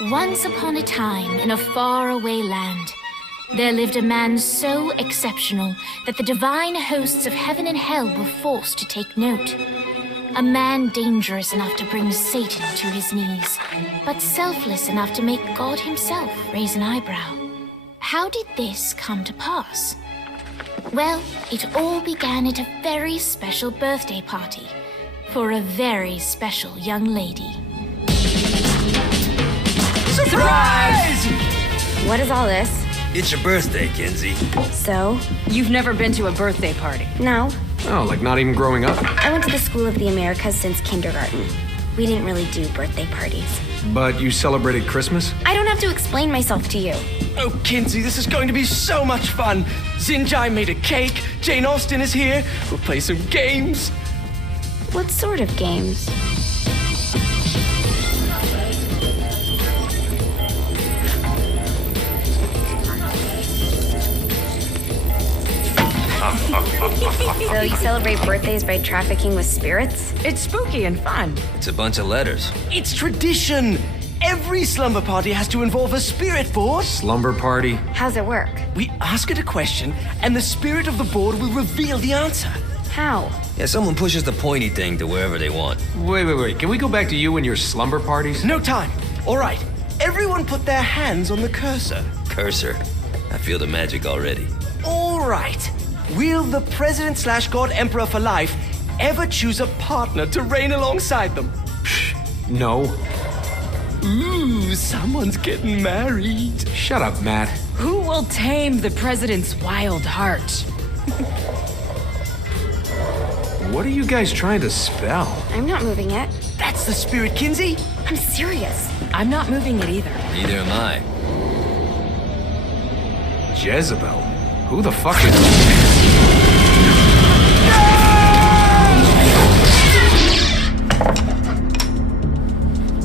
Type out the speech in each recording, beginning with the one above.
Once upon a time, in a faraway land, there lived a man so exceptional that the divine hosts of heaven and hell were forced to take note. A man dangerous enough to bring Satan to his knees, but selfless enough to make God himself raise an eyebrow. How did this come to pass? Well, it all began at a very special birthday party for a very special young lady. Surprise! What is all this? It's your birthday, Kinzie. So? You've never been to a birthday party? No. Oh, like not even growing up? I went to the School of the Americas since kindergarten. We didn't really do birthday parties. But you celebrated Christmas? I don't have to explain myself to you. Oh, Kinzie, this is going to be so much fun. Zinjai made a cake, Jane Austen is here, we'll play some games. What sort of games? So you celebrate birthdays by trafficking with spirits? It's spooky and fun. It's a bunch of letters. It's tradition. Every slumber party has to involve a spirit board. Slumber party? How's it work? We ask it a question, and the spirit of the board will reveal the answer. How? Yeah, someone pushes the pointy thing to wherever they want. Wait. Can we go back to you and your slumber parties? No time. All right. Everyone put their hands on the cursor. Cursor. I feel the magic already. All right. Will the president/god emperor for life ever choose a partner to reign alongside them? No. Ooh, someone's getting married. Shut up, Matt. Who will tame the president's wild heart? What are you guys trying to spell? I'm not moving it. That's the spirit, Kinzie. I'm serious. I'm not moving it either. Neither am I. Jezebel? Who the fuck is...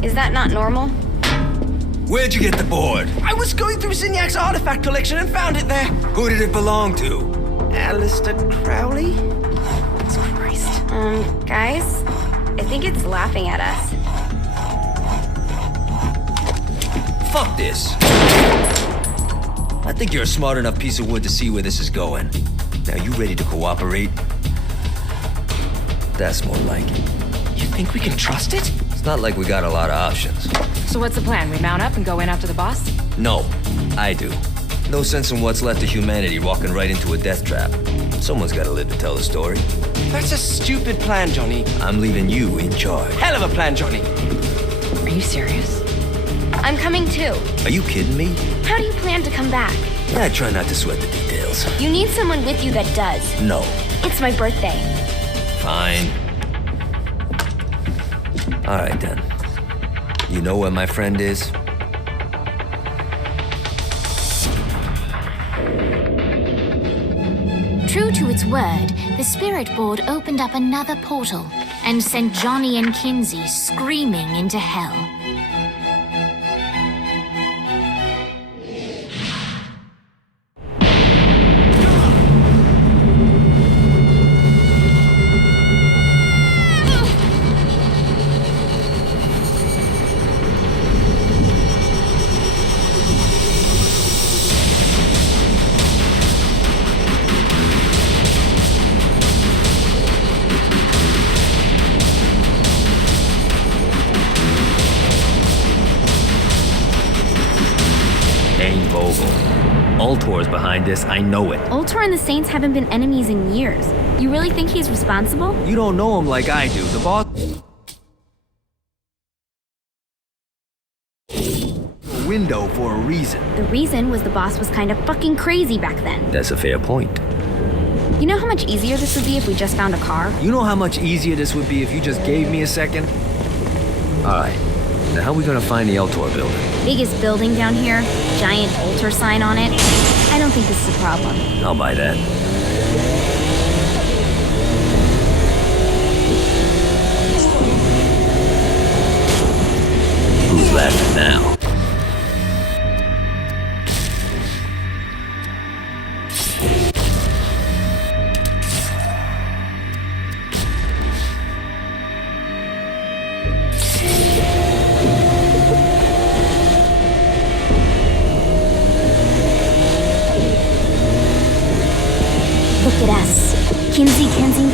Is that not normal? Where'd you get the board? I was going through Signac's artifact collection and found it there. Who did it belong to? Alistair Crowley? Christ. Guys, I think it's laughing at us. Fuck this. I think you're a smart enough piece of wood to see where this is going. Now, you ready to cooperate? That's more like it. You think we can trust it? It's not like we got a lot of options. So what's the plan? We mount up and go in after the boss? No, I do. No sense in what's left of humanity walking right into a death trap. Someone's gotta live to tell the story. That's a stupid plan, Johnny. I'm leaving you in charge. Hell of a plan, Johnny. Are you serious? I'm coming too. Are you kidding me? How do you plan to come back? I try not to sweat the details. You need someone with you that does. No. It's my birthday. Fine. All right, then. You know where my friend is? True to its word, the spirit board opened up another portal and sent Johnny and Kinzie screaming into hell. Ultor's behind this, I know it. Ultor and the Saints haven't been enemies in years. You really think he's responsible? You don't know him like I do. The boss... A window for a reason. The reason was the boss was kind of fucking crazy back then. That's a fair point. You know how much easier this would be if we just found a car? You know how much easier this would be if you just gave me a second? Alright. Now how are we gonna find the Ultor building? Biggest building down here, giant Ultor sign on it. I don't think this is a problem. I'll buy that. Who's laughing now?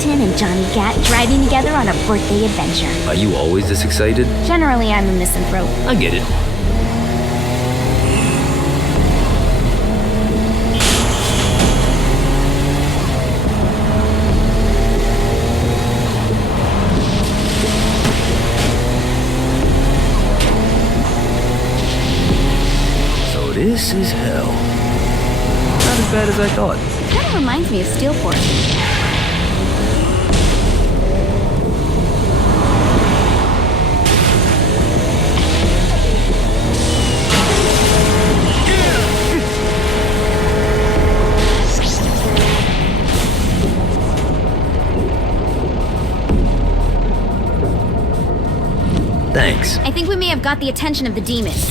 Kensington and Johnny Gat driving together on a birthday adventure. Are you always this excited? Generally, I'm a misanthrope. I get it. So this is hell. Not as bad as I thought. Kind of reminds me of Steelport. Thanks. I think we may have got the attention of the demons.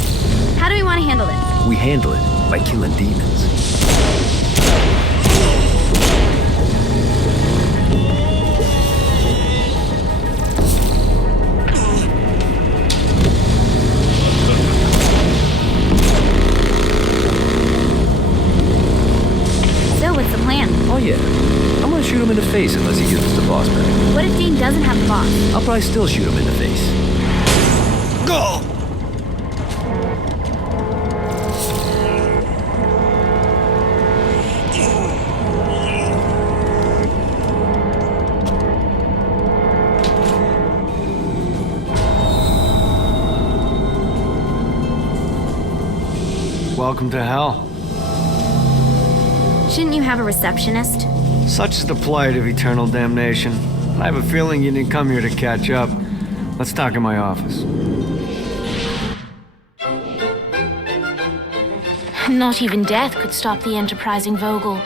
How do we want to handle this? We handle it by killing demons. So, what's the plan? Oh yeah. I'm gonna shoot him in the face unless he gives us the boss back. What if Dane doesn't have the boss? I'll probably still shoot him in the face. Go! Welcome to hell. Shouldn't you have a receptionist? Such is the plight of eternal damnation. I have a feeling you didn't come here to catch up. Let's talk in my office. Not even death could stop the enterprising Vogel,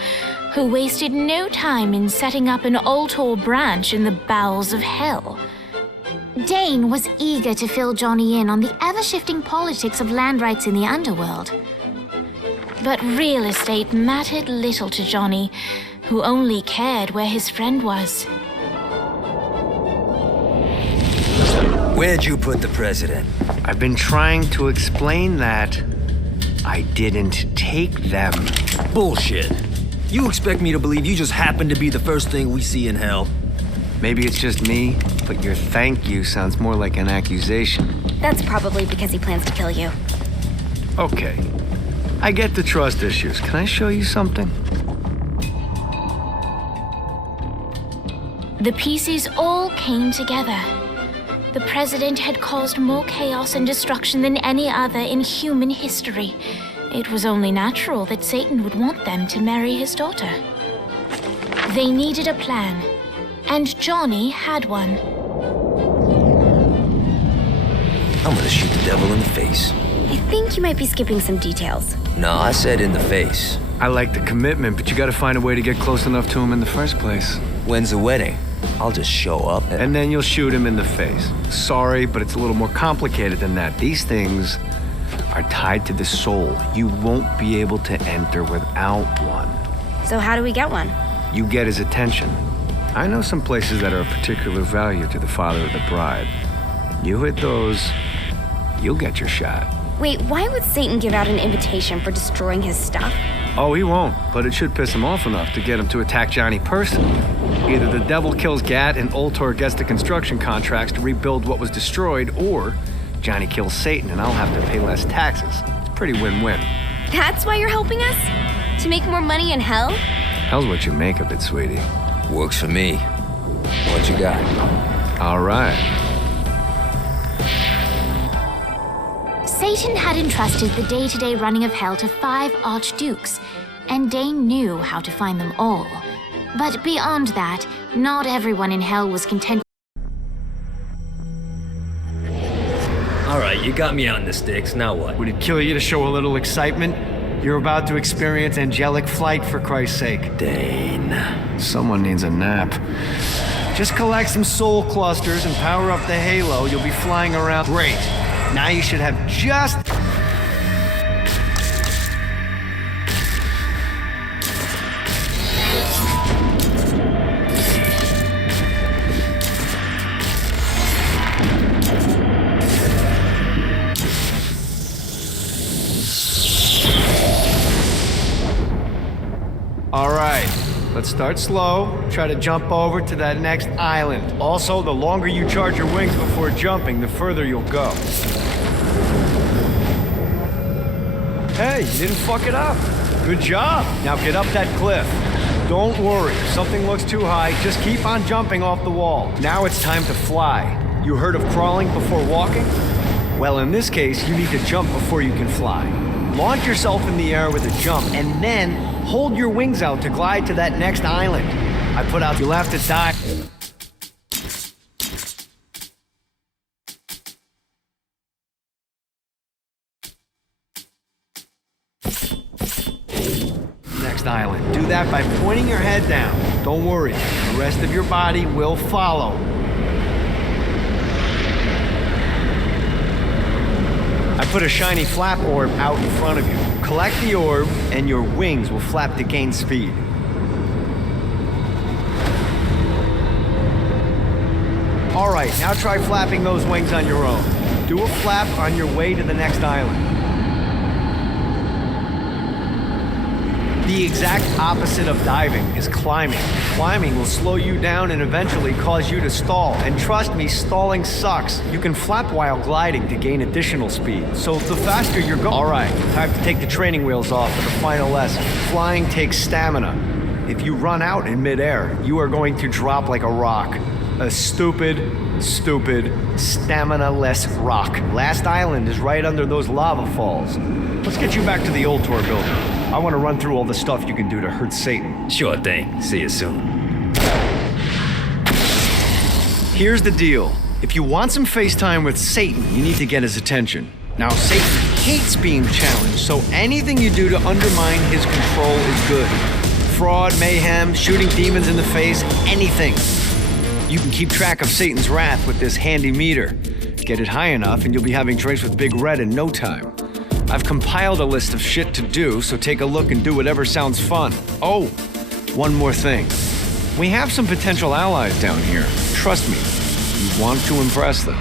who wasted no time in setting up an Ultor branch in the bowels of hell. Dane was eager to fill Johnny in on the ever-shifting politics of land rights in the underworld. But real estate mattered little to Johnny, who only cared where his friend was. Where'd you put the president? I've been trying to explain that. I didn't take them. Bullshit. You expect me to believe you just happened to be the first thing we see in hell? Maybe it's just me, but your thank you sounds more like an accusation. That's probably because he plans to kill you. Okay. I get the trust issues. Can I show you something? The pieces all came together. The president had caused more chaos and destruction than any other in human history. It was only natural that Satan would want them to marry his daughter. They needed a plan, and Johnny had one. I'm gonna shoot the devil in the face. I think you might be skipping some details. No, I said in the face. I like the commitment, but you gotta find a way to get close enough to him in the first place. When's the wedding? I'll just show up And then you'll shoot him in the face. Sorry, but it's a little more complicated than that. These things are tied to the soul. You won't be able to enter without one. So how do we get one? You get his attention. I know some places that are of particular value to the father of the bride. You hit those, you'll get your shot. Wait, why would Satan give out an invitation for destroying his stuff? Oh, he won't, but it should piss him off enough to get him to attack Johnny personally. Either the devil kills Gat and Ultor gets the construction contracts to rebuild what was destroyed, or Johnny kills Satan and I'll have to pay less taxes. It's pretty win-win. That's why you're helping us? To make more money in hell? Hell's what you make of it, sweetie. Works for me. What you got? All right. Satan had entrusted the day-to-day running of hell to 5 archdukes, and Dane knew how to find them all. But beyond that, not everyone in hell was content. All right, you got me out in the sticks. Now what? Would it kill you to show a little excitement? You're about to experience angelic flight, for Christ's sake. Dane. Someone needs a nap. Just collect some soul clusters and power up the halo. You'll be flying around. Great. Now you should have just... All right, Let's start slow. Try to jump over to that next island. Also, the longer you charge your wings before jumping, the further you'll go. Hey, you didn't fuck it up. Good job. Now get up that cliff. Don't worry, if something looks too high, just keep on jumping off the wall. Now it's time to fly. You heard of crawling before walking? Well, in this case, you need to jump before you can fly. Launch yourself in the air with a jump, and then hold your wings out to glide to that next island. I put out, you'll have to die. Next island. Do that by pointing your head down. Don't worry, the rest of your body will follow. I put a shiny flap orb out in front of you. Collect the orb, and your wings will flap to gain speed. All right, now try flapping those wings on your own. Do a flap on your way to the next island. The exact opposite of diving is climbing. Climbing will slow you down and eventually cause you to stall. And trust me, stalling sucks. You can flap while gliding to gain additional speed. So the faster you're going... All right, time to take the training wheels off for the final lesson. Flying takes stamina. If you run out in midair, you are going to drop like a rock. A stupid, stamina-less rock. Last island is right under those lava falls. Let's get you back to the old tour building. I want to run through all the stuff you can do to hurt Satan. Sure thing. See you soon. Here's the deal. If you want some FaceTime with Satan, you need to get his attention. Now, Satan hates being challenged, so anything you do to undermine his control is good. Fraud, mayhem, shooting demons in the face, anything. You can keep track of Satan's wrath with this handy meter. Get it high enough and you'll be having drinks with Big Red in no time. I've compiled a list of shit to do, so take a look and do whatever sounds fun. Oh, one more thing. We have some potential allies down here. Trust me, you want to impress them.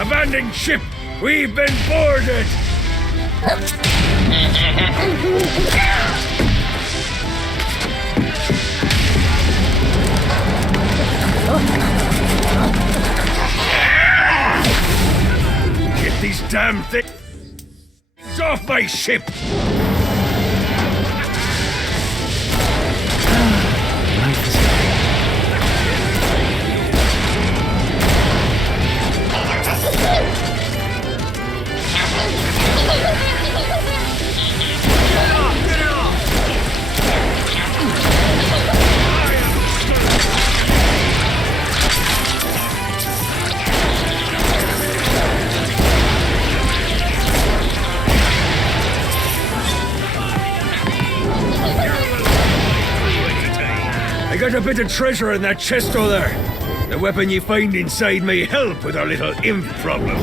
Abandoned ship! We've been boarded! Get these damn things off my ship! I got a bit of treasure in that chest over there. The weapon you find inside may help with our little imp problem.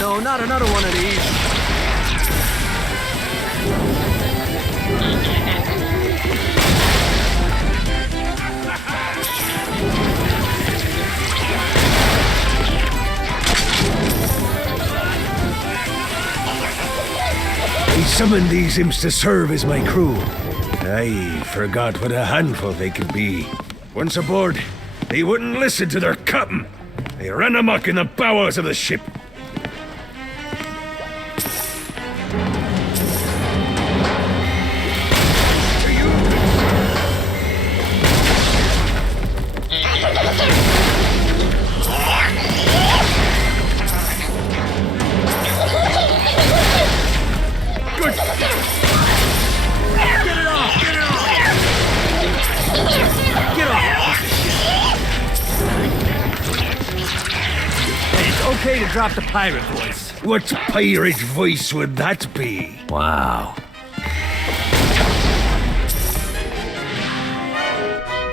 No, not another one of these. We summoned these imps to serve as my crew. I forgot what a handful they could be. Once aboard, they wouldn't listen to their captain. They ran amok in the bowels of the ship. Okay to drop the pirate voice. What pirate voice would that be? Wow.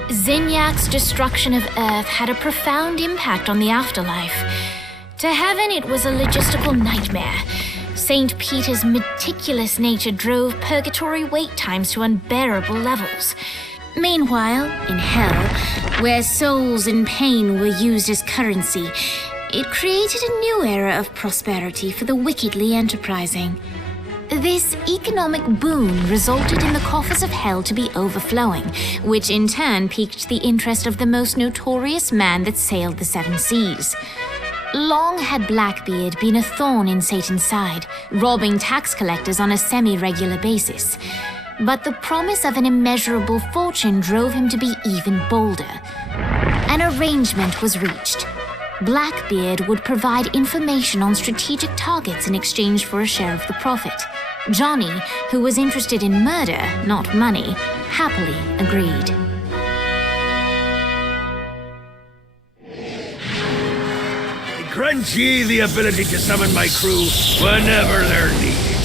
Zinyak's destruction of Earth had a profound impact on the afterlife. To heaven, it was a logistical nightmare. St. Peter's meticulous nature drove purgatory wait times to unbearable levels. Meanwhile, in hell, where souls in pain were used as currency, it created a new era of prosperity for the wickedly enterprising. This economic boon resulted in the coffers of hell to be overflowing, which in turn piqued the interest of the most notorious man that sailed the seven seas. Long had Blackbeard been a thorn in Satan's side, robbing tax collectors on a semi-regular basis. But the promise of an immeasurable fortune drove him to be even bolder. An arrangement was reached. Blackbeard would provide information on strategic targets in exchange for a share of the profit. Johnny, who was interested in murder, not money, happily agreed. I grant ye the ability to summon my crew whenever they're needed.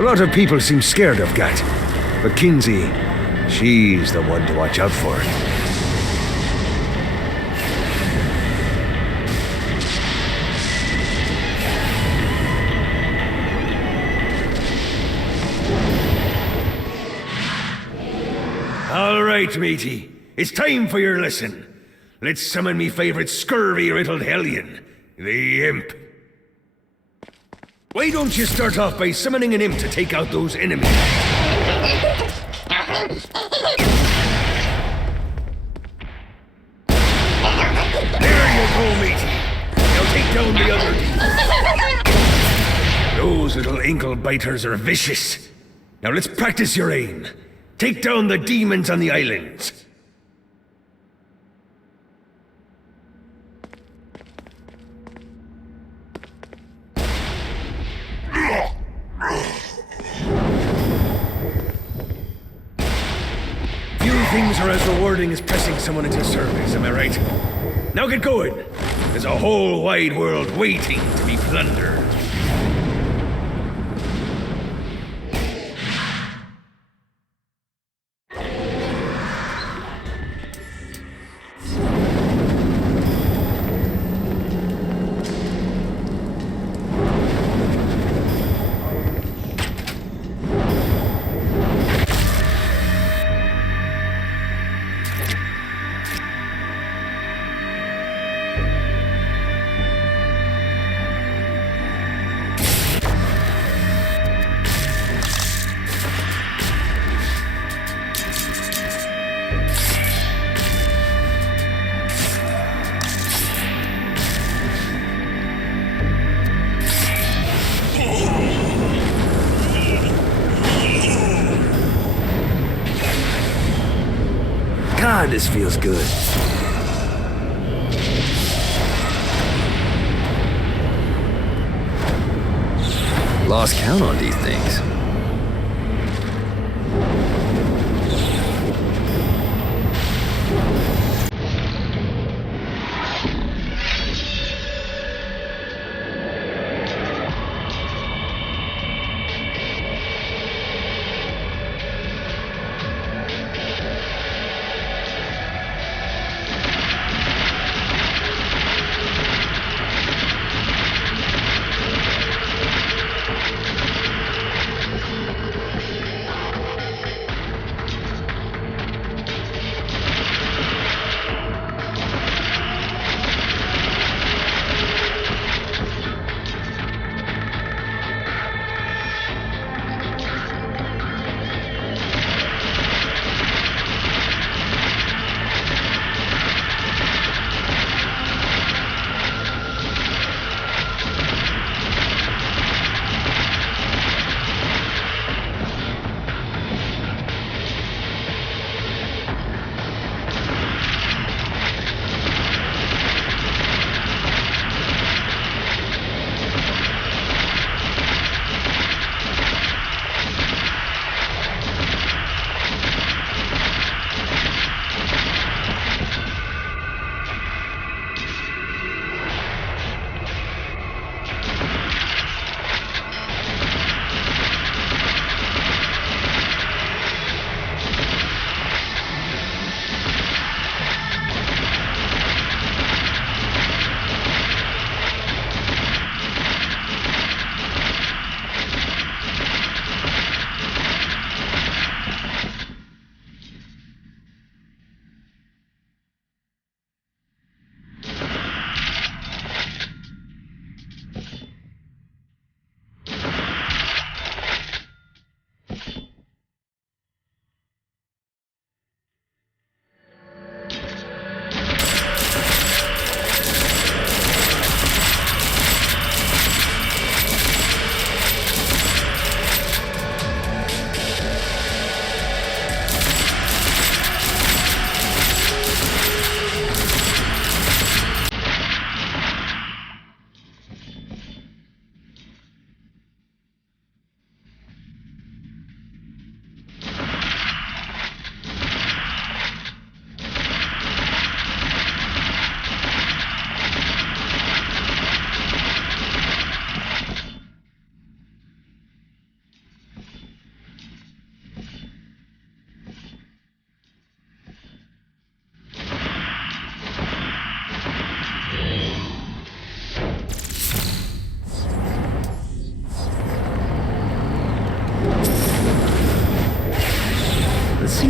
A lot of people seem scared of Gat, but Kinzie, she's the one to watch out for. All right, matey. It's time for your lesson. Let's summon me favorite scurvy-riddled hellion, the Imp. Why don't you start off by summoning an Imp to take out those enemies? There you go, matey. Now take down the other demons. Those little ankle biters are vicious. Now let's practice your aim. Take down the demons on the islands. Few things are as rewarding as pressing someone into service, am I right? Now get going. There's a whole wide world waiting to be plundered. God, this feels good. Lost count on these things.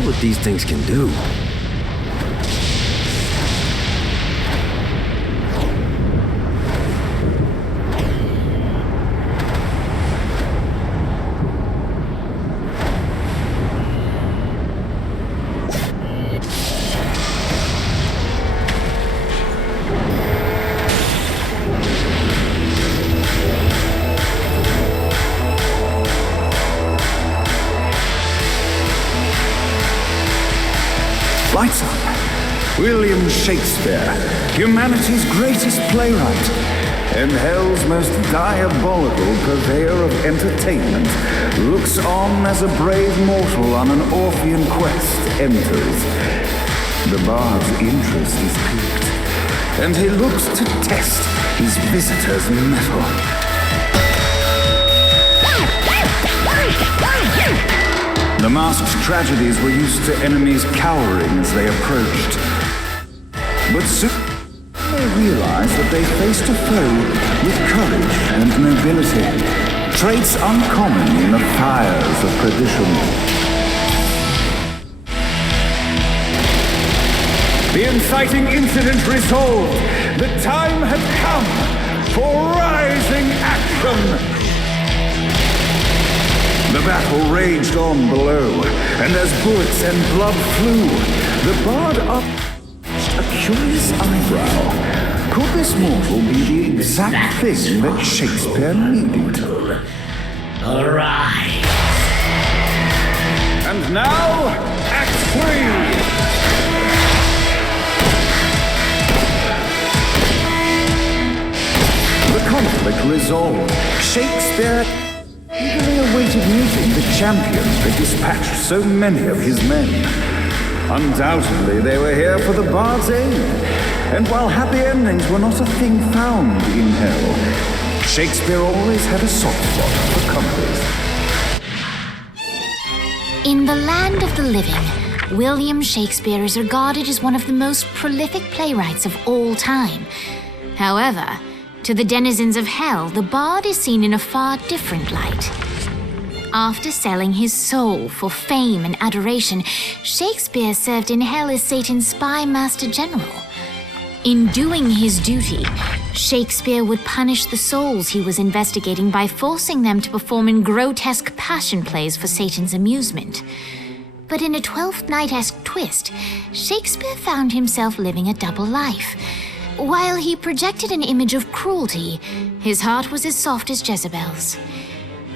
see what these things can do. Lights up. William Shakespeare, humanity's greatest playwright, and hell's most diabolical purveyor of entertainment, looks on as a brave mortal on an Orphean quest enters. The bard's interest is piqued, and he looks to test his visitor's mettle. The masked tragedies were used to enemies cowering as they approached. But soon they realized that they faced a foe with courage and nobility, traits uncommon in the fires of perdition. The inciting incident resolved. The time had come for rising action. The battle raged on below, and as bullets and blood flew, the bard arched a curious eyebrow. Could this mortal be the exact thing that Shakespeare needed? Alright. And now, Act 3! The conflict resolved. Shakespeare eagerly awaited meeting the champions that dispatched so many of his men. Undoubtedly, they were here for the bard's aid, and while happy endings were not a thing found in hell, Shakespeare always had a soft spot for comedies. In the land of the living, William Shakespeare is regarded as one of the most prolific playwrights of all time. However, to the denizens of hell, the bard is seen in a far different light. After selling his soul for fame and adoration, Shakespeare served in hell as Satan's spy master general. In doing his duty, Shakespeare would punish the souls he was investigating by forcing them to perform in grotesque passion plays for Satan's amusement. But in a Twelfth Night-esque twist, Shakespeare found himself living a double life. While he projected an image of cruelty, his heart was as soft as Jezebel's.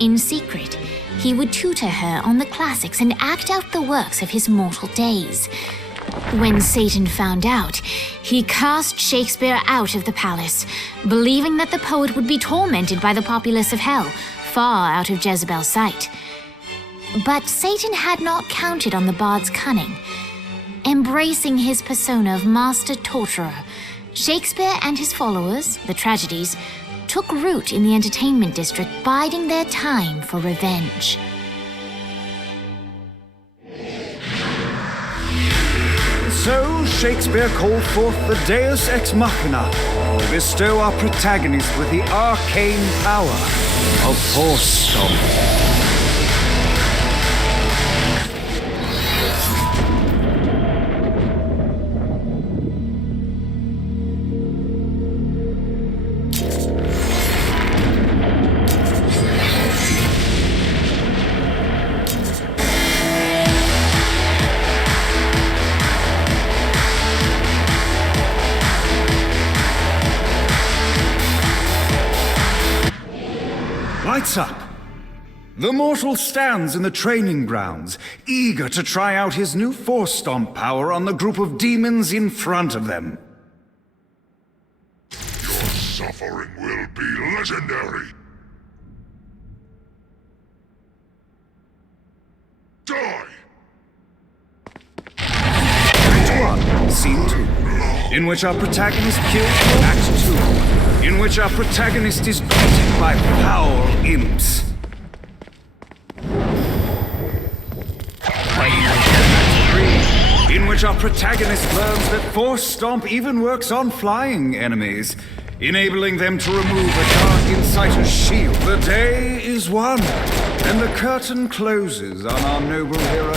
In secret, he would tutor her on the classics and act out the works of his mortal days. When Satan found out, he cast Shakespeare out of the palace, believing that the poet would be tormented by the populace of hell, far out of Jezebel's sight. But Satan had not counted on the bard's cunning. Embracing his persona of master torturer, Shakespeare and his followers, the tragedies, took root in the entertainment district, biding their time for revenge. So Shakespeare called forth the Deus Ex Machina to bestow our protagonist with the arcane power of Force Stomp. Lights up! The mortal stands in the training grounds, eager to try out his new Force Stomp power on the group of demons in front of them. Your suffering will be legendary! Die! Act 1, Scene 2, in which our protagonist kills Act 2, in which our protagonist is beaten by foul imps. In which our protagonist learns that Force Stomp even works on flying enemies, enabling them to remove a dark inciter's shield. The day is won, and the curtain closes on our noble hero.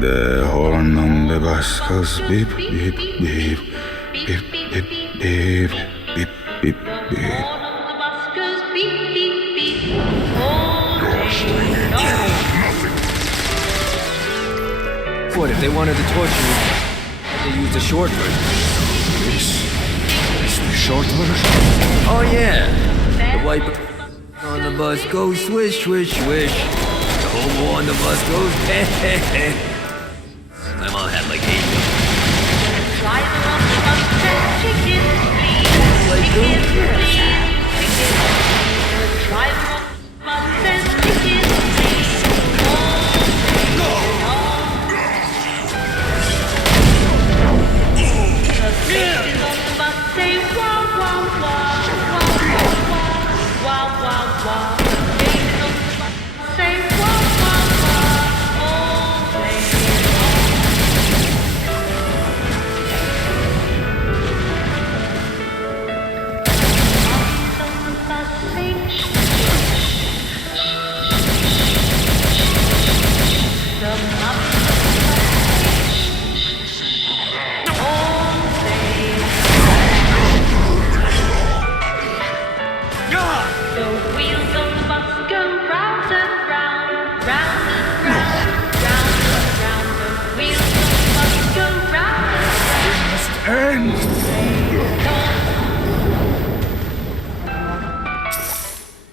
The horn on the bus goes beep, beep, beep, beep, beep, beep, beep, beep, beep. What, if they wanted to torture you, they used a short version? This the short version? Oh yeah, the white on the bus goes swish, swish, swish. The homo on the bus goes heh, heh, heh. My mom had like 8 of them.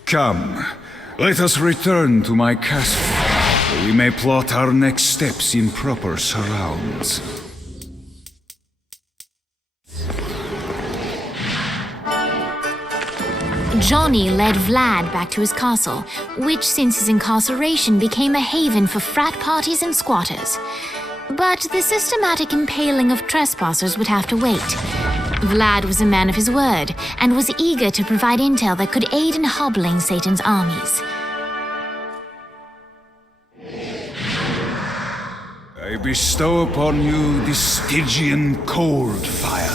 Come, let us return to my castle, where we may plot our next steps in proper surrounds. Johnny led Vlad back to his castle, which since his incarceration became a haven for frat parties and squatters. But the systematic impaling of trespassers would have to wait. Vlad was a man of his word, and was eager to provide intel that could aid in hobbling Satan's armies. I bestow upon you the Stygian cold fire.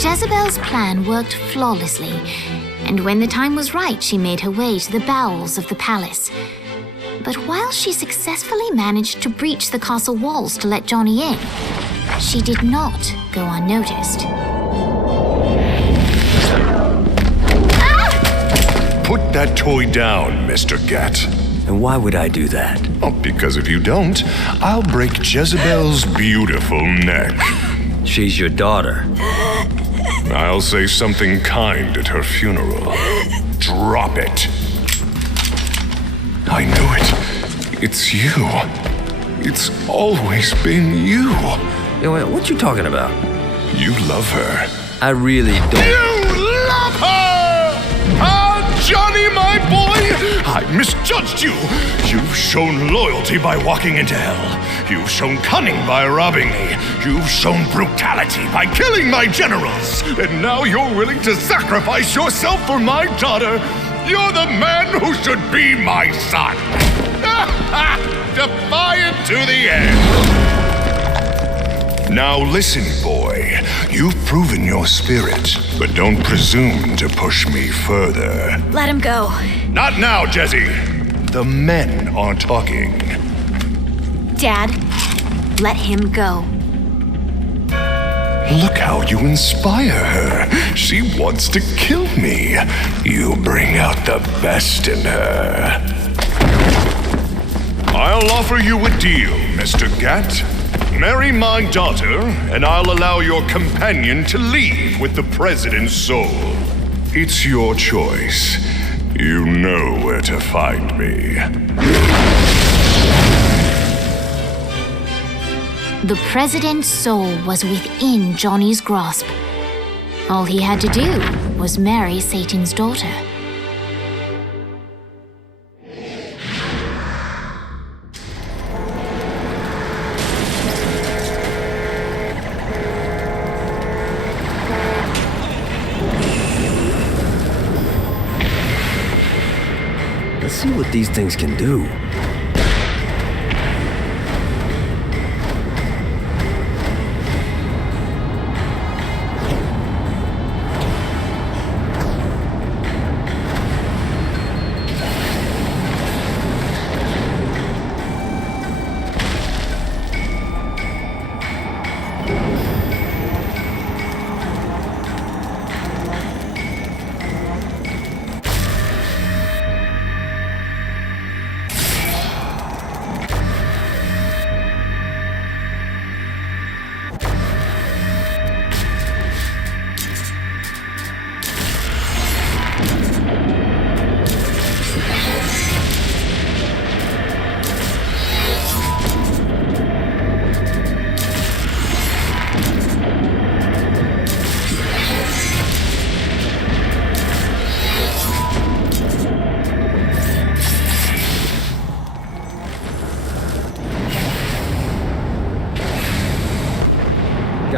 Jezebel's plan worked flawlessly, and when the time was right, she made her way to the bowels of the palace. But while she successfully managed to breach the castle walls to let Johnny in, she did not go unnoticed. Put that toy down, Mr. Gat. And why would I do that? Oh, because if you don't, I'll break Jezebel's beautiful neck. She's your daughter. I'll say something kind at her funeral. Drop it. I knew it. It's you. It's always been you. Yo, what you talking about? You love her. I really don't. You love her! Ah, Johnny, my boy! I misjudged you. You've shown loyalty by walking into hell. You've shown cunning by robbing me. You've shown brutality by killing my generals. And now you're willing to sacrifice yourself for my daughter. You're the man who should be my son. Defiant to the end. Now listen, boy. You've proven your spirit, but don't presume to push me further. Let him go. Not now, Jesse. The men are talking. Dad, let him go. Look how you inspire her. She wants to kill me. You bring out the best in her. I'll offer you a deal, Mr. Gat. Marry my daughter, and I'll allow your companion to leave with the President's soul. It's your choice. You know where to find me. The President's soul was within Johnny's grasp. All he had to do was marry Satan's daughter. Let's see what these things can do.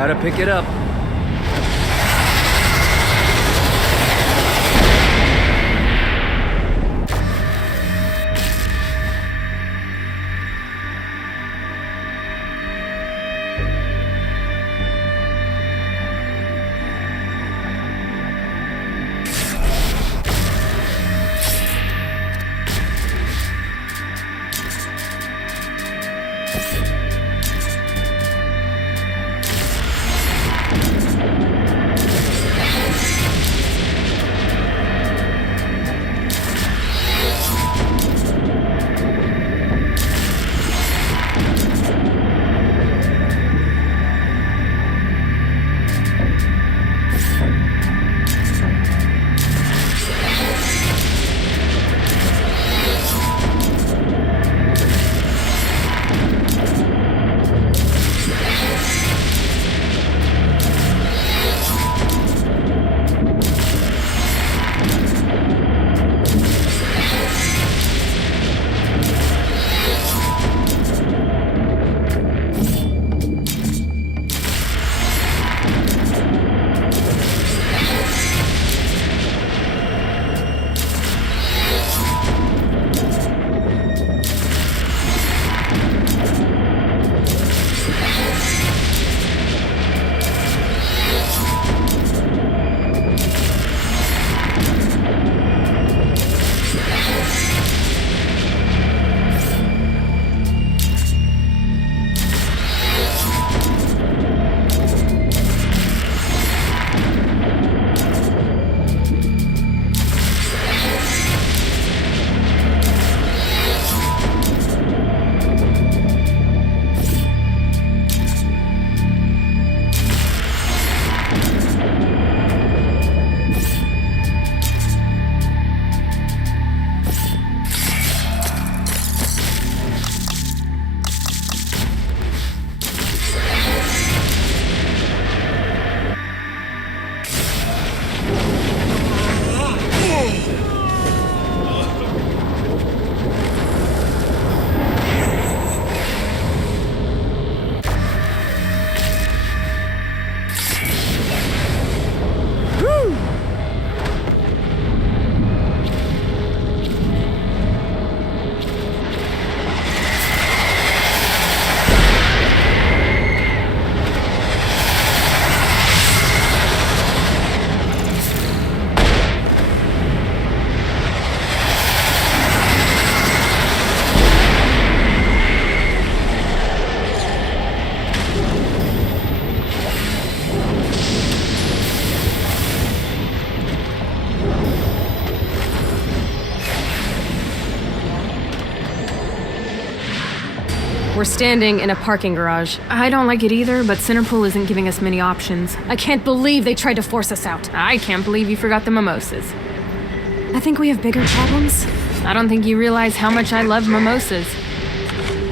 Gotta pick it up. We're standing in a parking garage. I don't like it either, but Centerpool isn't giving us many options. I can't believe they tried to force us out. I can't believe you forgot the mimosas. I think we have bigger problems. I don't think you realize how much I love mimosas.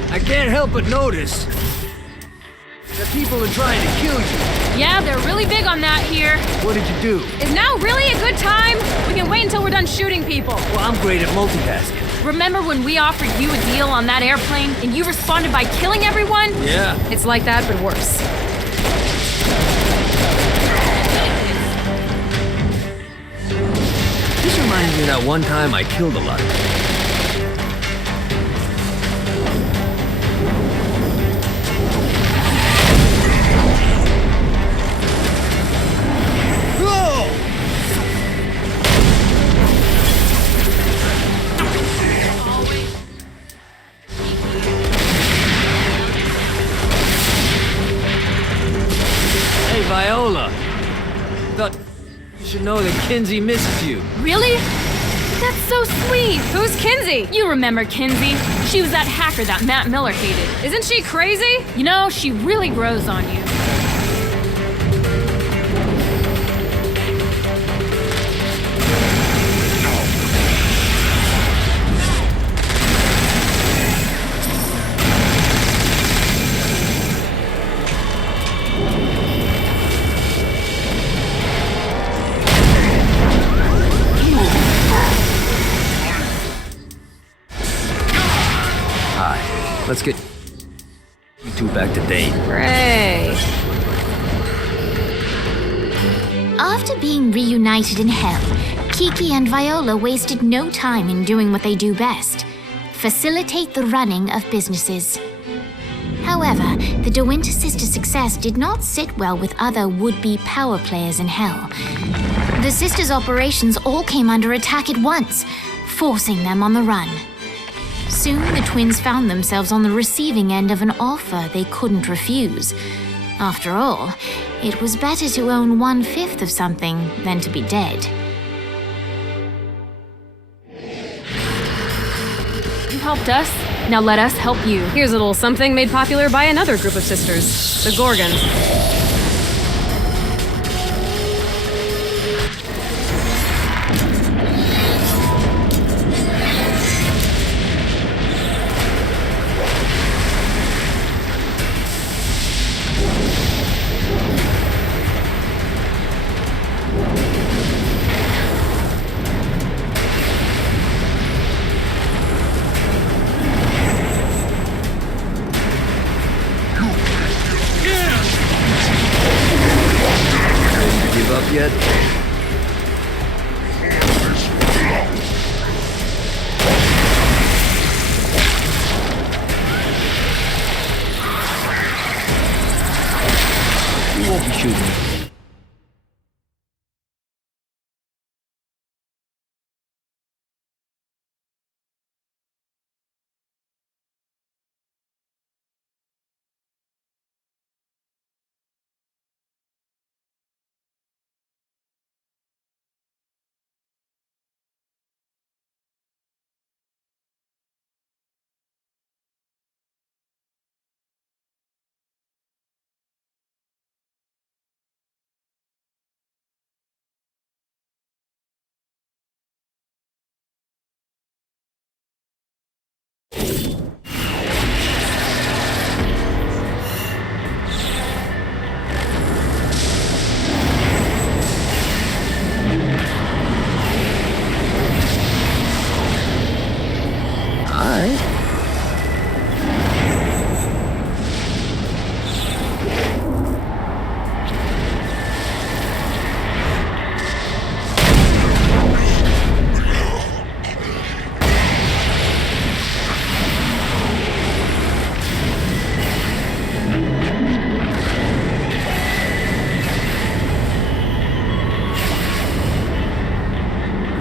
I can't help but notice that people are trying to kill you. Yeah, they're really big on that here. What did you do? Is now really a good time? We can wait until we're done shooting people. Well, I'm great at multitasking. Remember when we offered you a deal on that airplane and you responded by killing everyone? Yeah. It's like that, but worse. This reminds me of that one time I killed a lot of people. Viola, thought you should know that Kinzie misses you. Really? That's so sweet. Who's Kinzie? You remember Kinzie. She was that hacker that Matt Miller hated. Isn't she crazy? You know, she really grows on you. Let's get you two back to date. Ray. After being reunited in hell, Kiki and Viola wasted no time in doing what they do best: facilitate the running of businesses. However, the De Winter sisters' success did not sit well with other would-be power players in hell. The sisters' operations all came under attack at once, forcing them on the run. Soon, the twins found themselves on the receiving end of an offer they couldn't refuse. After all, it was better to own 1/5 of something than to be dead. You helped us, now let us help you. Here's a little something made popular by another group of sisters, the Gorgons. Give up yet? You won't be shooting me.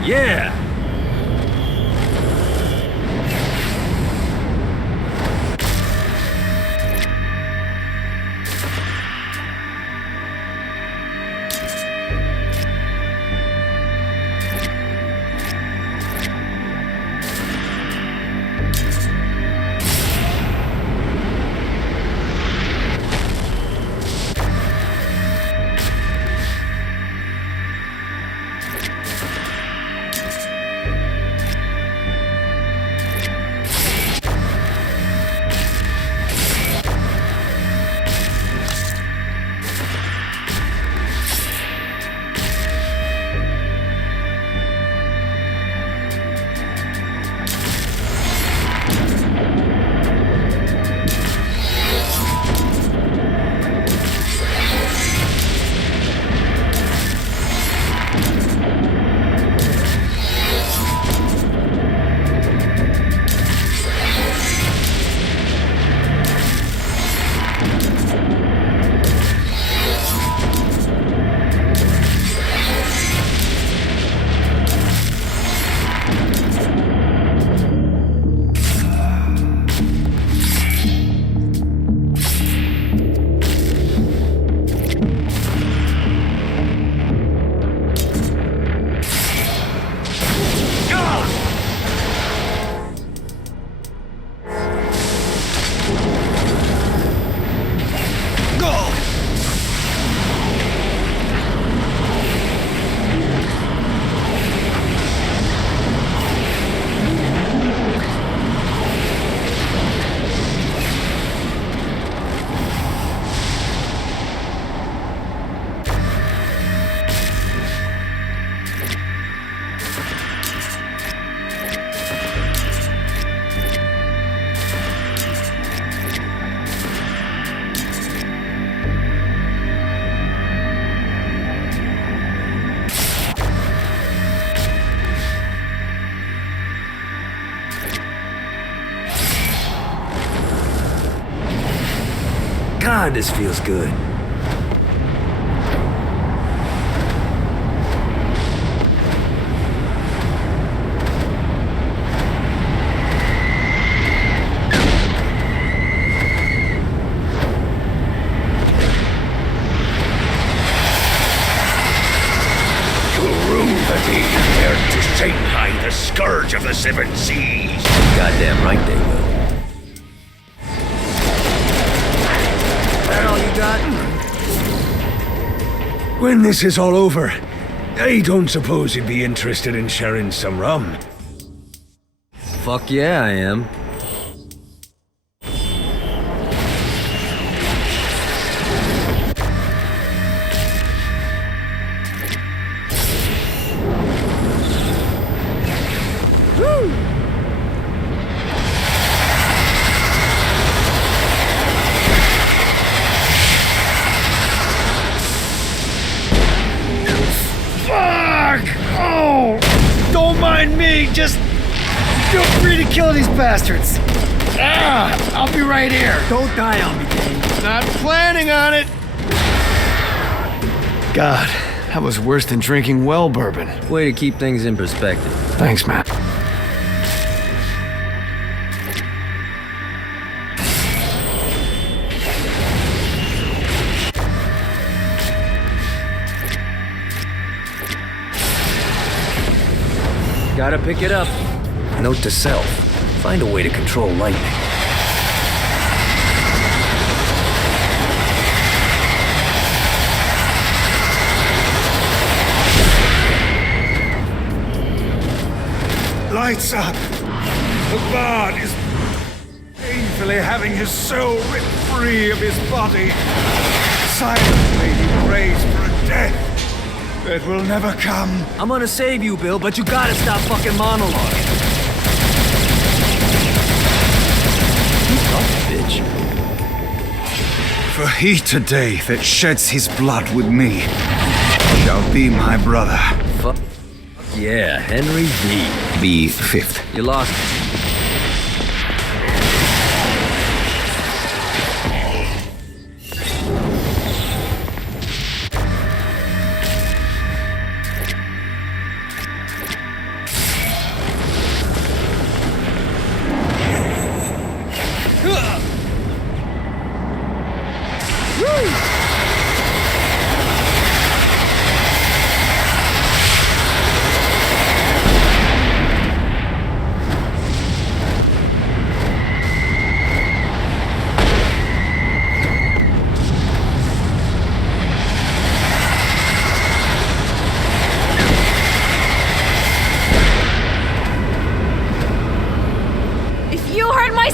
Yeah! God, this feels good. Compared to Shanghai, the scourge of the seven seas. Goddamn right they will. That all you got? When this is all over, I don't suppose you'd be interested in sharing some rum. Fuck yeah, I am. Don't mind me, just feel free to kill these bastards. I'll be right here. Don't die on me, Dane. Not planning on it. God, that was worse than drinking well bourbon. Way to keep things in perspective. Thanks, Matt. Gotta pick it up. Note to self. Find a way to control lightning. Lights up. The bard is painfully having his soul ripped free of his body. Silently he prays for a death that will never come. I'm gonna save you, Bill, but you gotta stop fucking monologuing. You tough, bitch. For he today that sheds his blood with me shall be my brother. Fuck yeah, Henry V. Be fifth. You lost.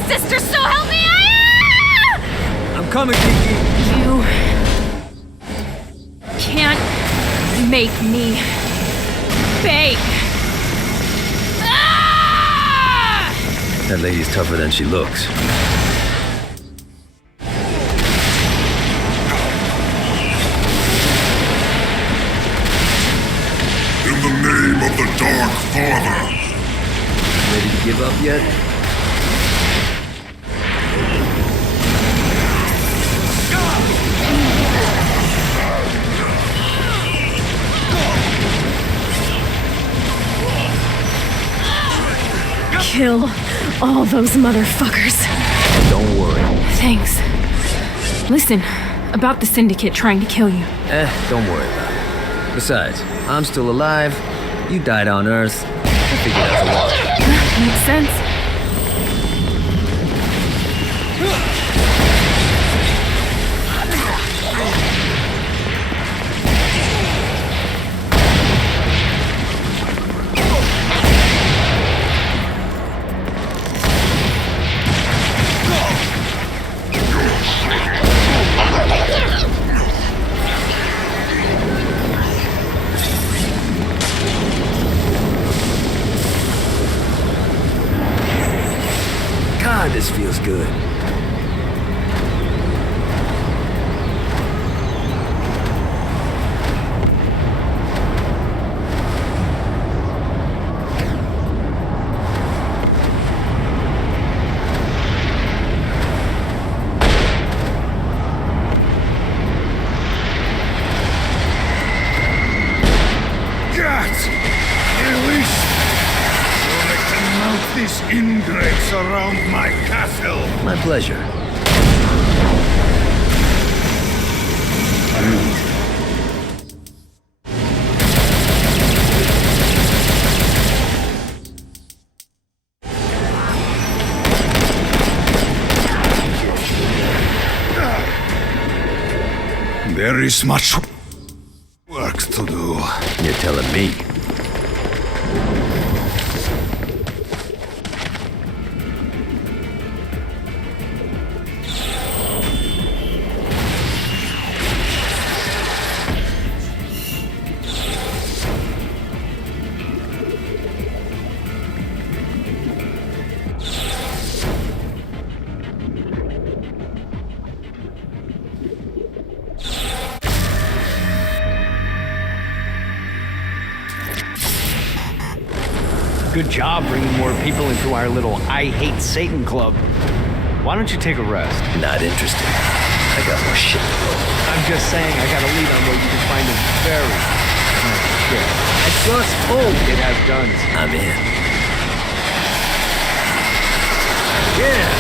Sister, so help me! I'm coming, Kiki. You can't make me beg. That lady's tougher than she looks. In the name of the Dark Father. Ready to give up yet? Kill all those motherfuckers. Don't worry. Thanks. Listen, about the Syndicate trying to kill you. Don't worry about it. Besides, I'm still alive. You died on Earth. I figured that's a lot. Makes sense. God, this feels good. ingrates around my castle. My pleasure. There is much work to do. You're telling me. Good job bringing more people into our little I Hate Satan club. Why don't you take a rest? Not interested. I got more shit to do. I'm just saying I got a lead on where you can find a very nice chair. I just hope it has guns. I'm in. Yeah.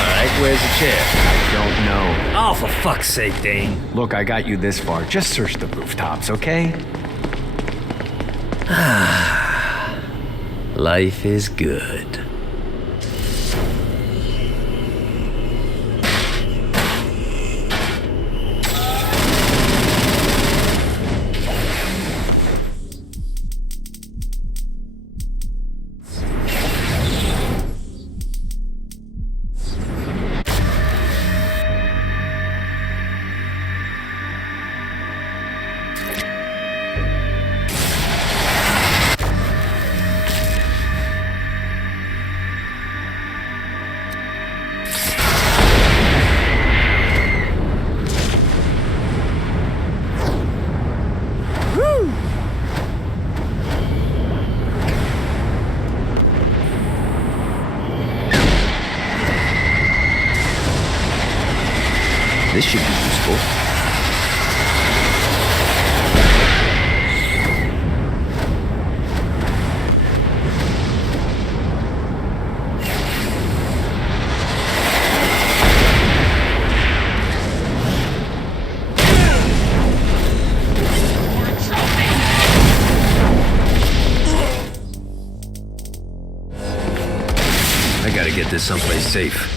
All right, where's the chair? I don't know. Oh, for fuck's sake, Dane. Look, I got you this far. Just search the rooftops, okay? Life is good. This should be useful. I gotta get this someplace safe.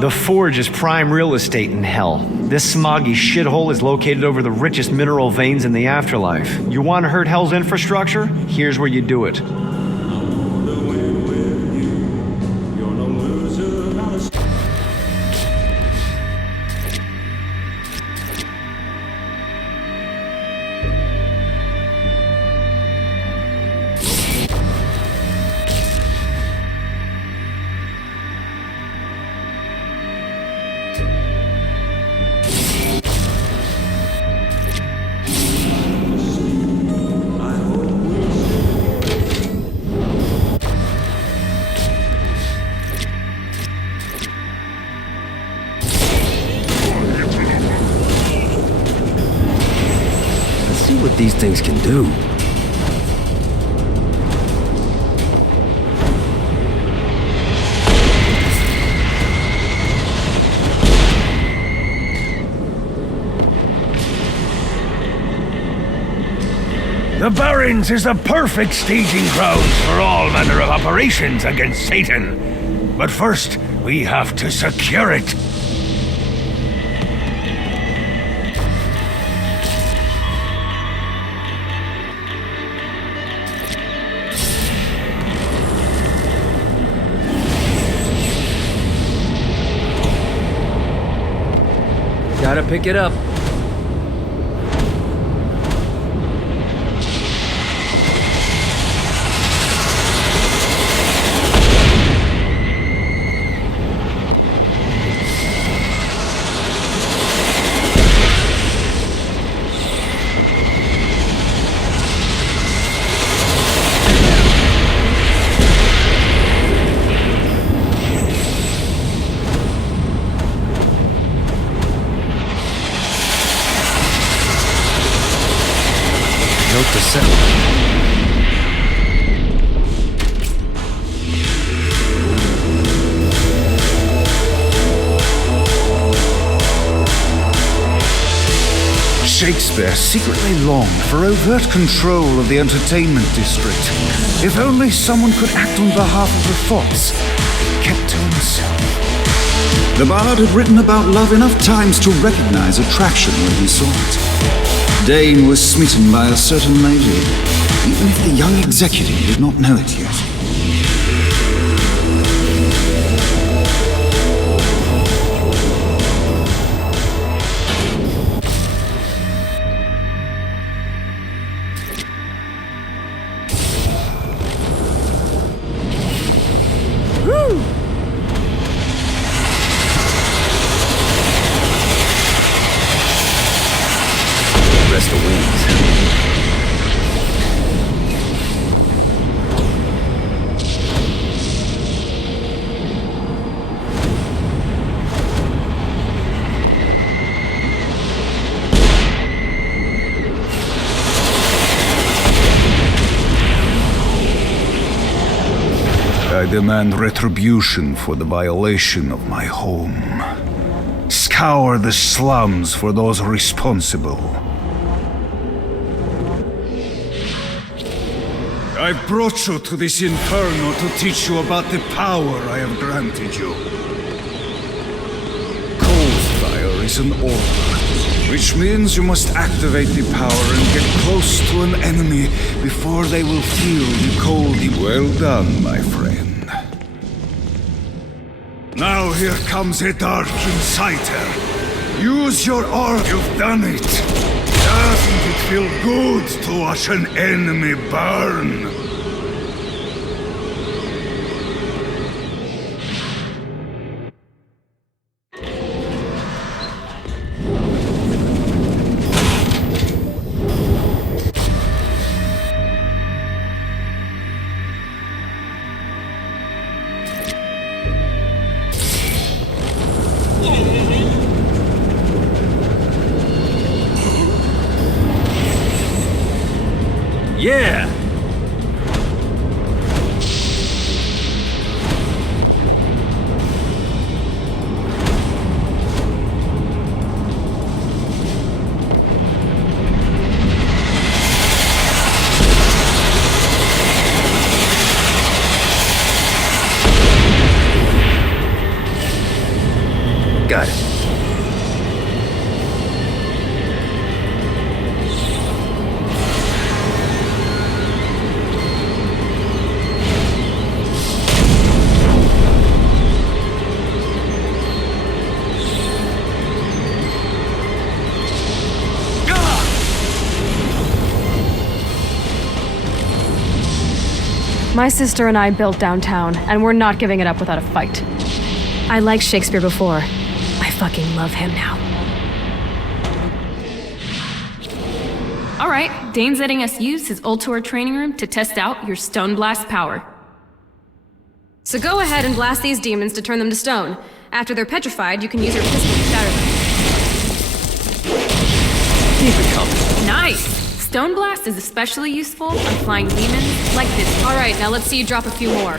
The Forge is prime real estate in hell. This smoggy shithole is located over the richest mineral veins in the afterlife. You want to hurt hell's infrastructure? Here's where you do it. What these things can do. The Barrens is the perfect staging ground for all manner of operations against Satan. But first, we have to secure it. Gotta pick it up. to sell. Shakespeare secretly longed for overt control of the entertainment district. If only someone could act on behalf of the thoughts he kept to himself. The bard had written about love enough times to recognize attraction when he saw it. Dane was smitten by a certain lady, even if the young executive did not know it yet. Rest the wings. I demand retribution for the violation of my home. Scour the slums for those responsible. I brought you to this inferno to teach you about the power I have granted you. Cold fire is an order, which means you must activate the power and get close to an enemy before they will feel the cold. Well done, my friend. Now here comes a dark inciter. Use your aura. You've done it. Doesn't it feel good to watch an enemy burn? Yeah! Got it. My sister and I built downtown, and we're not giving it up without a fight. I liked Shakespeare before. I fucking love him now. Alright, Dane's letting us use his Ultor training room to test out your stone blast power. So go ahead and blast these demons to turn them to stone. After they're petrified, you can use your pistol to shatter them. Keep it coming. Nice! Stone Blast is especially useful on flying demons like this. Alright, now let's see you drop a few more.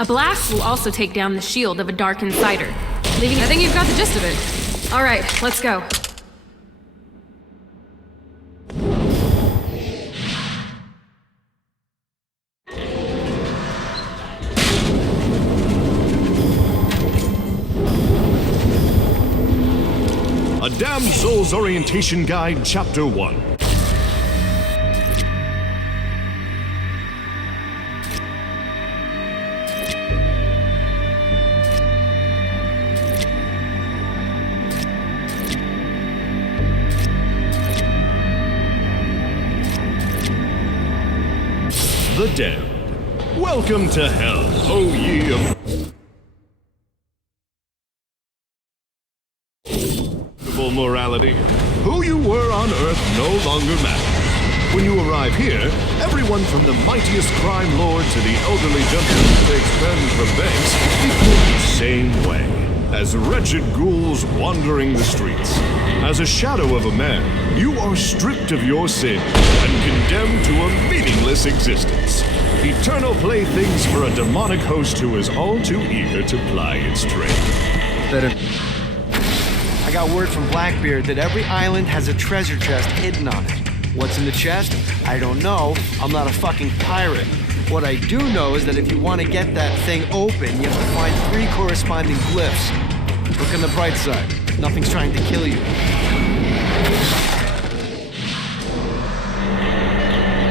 A blast will also take down the shield of a Dark Insider, leaving. I think you've got the gist of it. Alright, let's go. A Damsel's Orientation Guide, Chapter 1. The Damned. Welcome to hell, O ye of morality. Who you were on Earth no longer matters. when you arrive here, everyone from the mightiest crime lord to the elderly gentleman who takes pens from banks equal the same way. As wretched ghouls wandering the streets. As a shadow of a man, you are stripped of your sin and condemned to a meaningless existence. Eternal playthings for a demonic host who is all too eager to ply its trade. Better. I got word from Blackbeard that every island has a treasure chest hidden on it. What's in the chest? I don't know. I'm not a fucking pirate. What I do know is that if you want to get that thing open, you have to find 3 corresponding glyphs. Look on the bright side. Nothing's trying to kill you.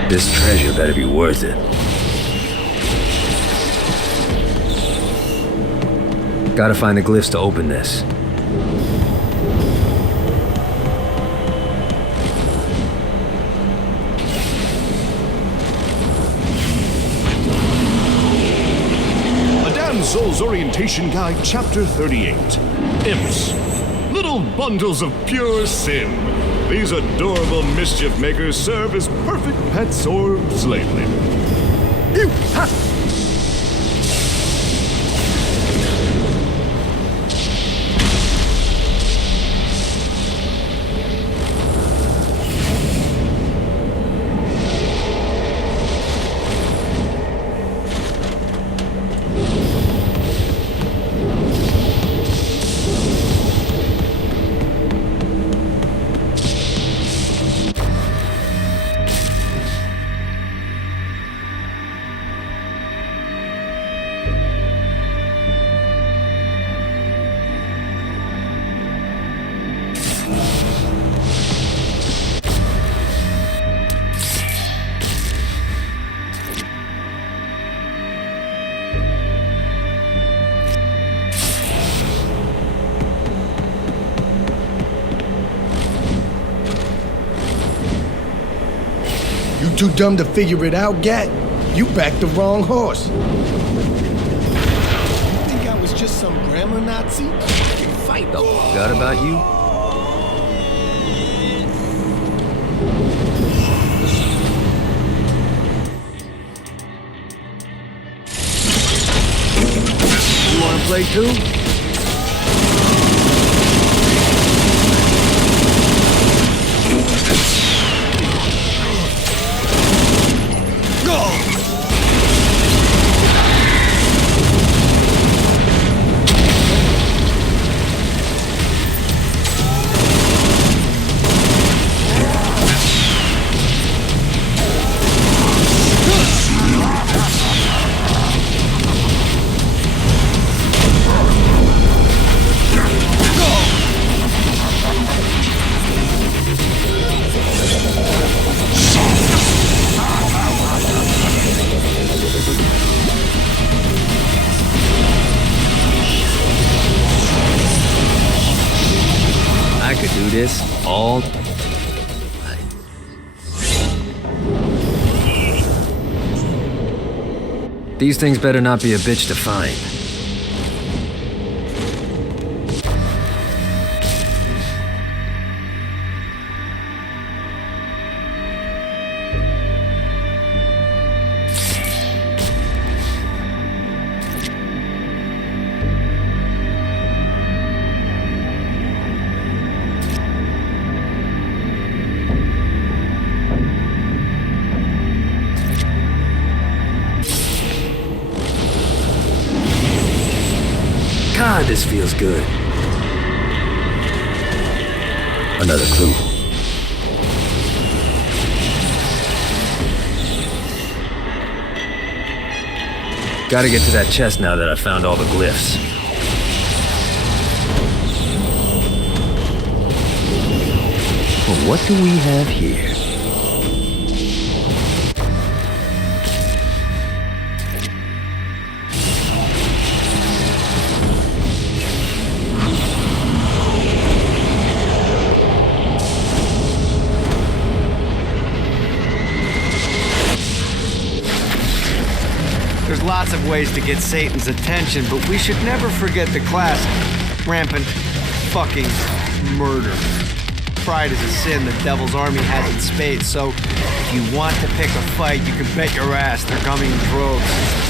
This treasure better be worth it. Gotta find the glyphs to open this. Soul's Orientation Guide, Chapter 38. Imps. Little bundles of pure sin. These adorable mischief makers serve as perfect pets or slave labor. Ew! Ha! Too dumb to figure it out, Gat? You backed the wrong horse. You think I was just some grammar Nazi? Fight. Forgot about you? You wanna play too? This all. These things better not be a bitch to find. God, this feels good. Another clue. Gotta get to that chest now that I found all the glyphs. Well, what do we have here? There's lots of ways to get Satan's attention, but we should never forget the classic rampant fucking murder. pride is a sin the Devil's Army has in spades, so if you want to pick a fight, you can bet your ass they're coming in droves.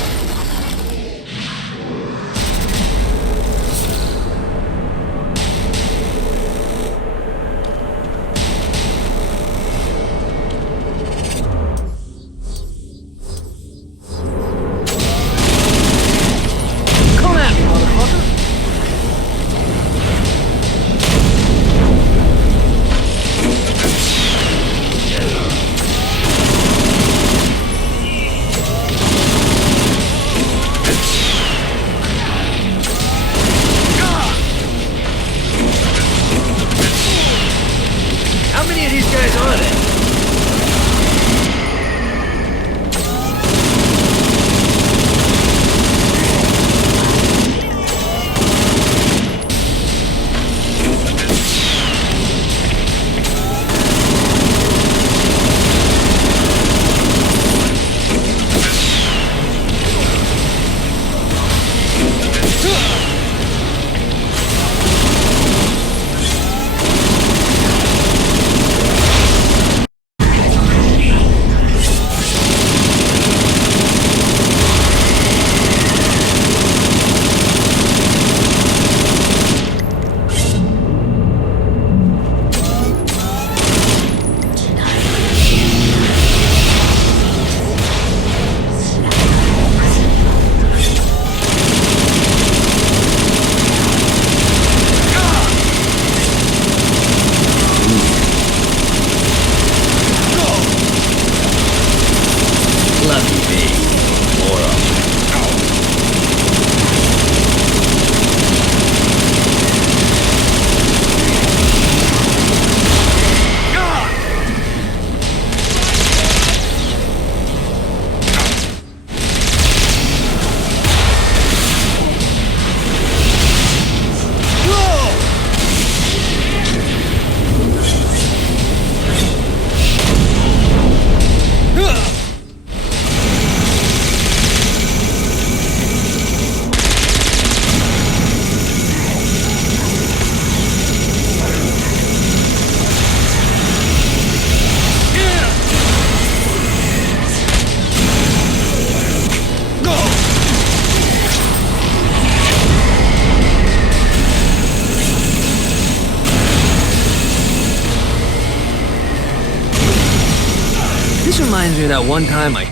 This reminds me of that one time a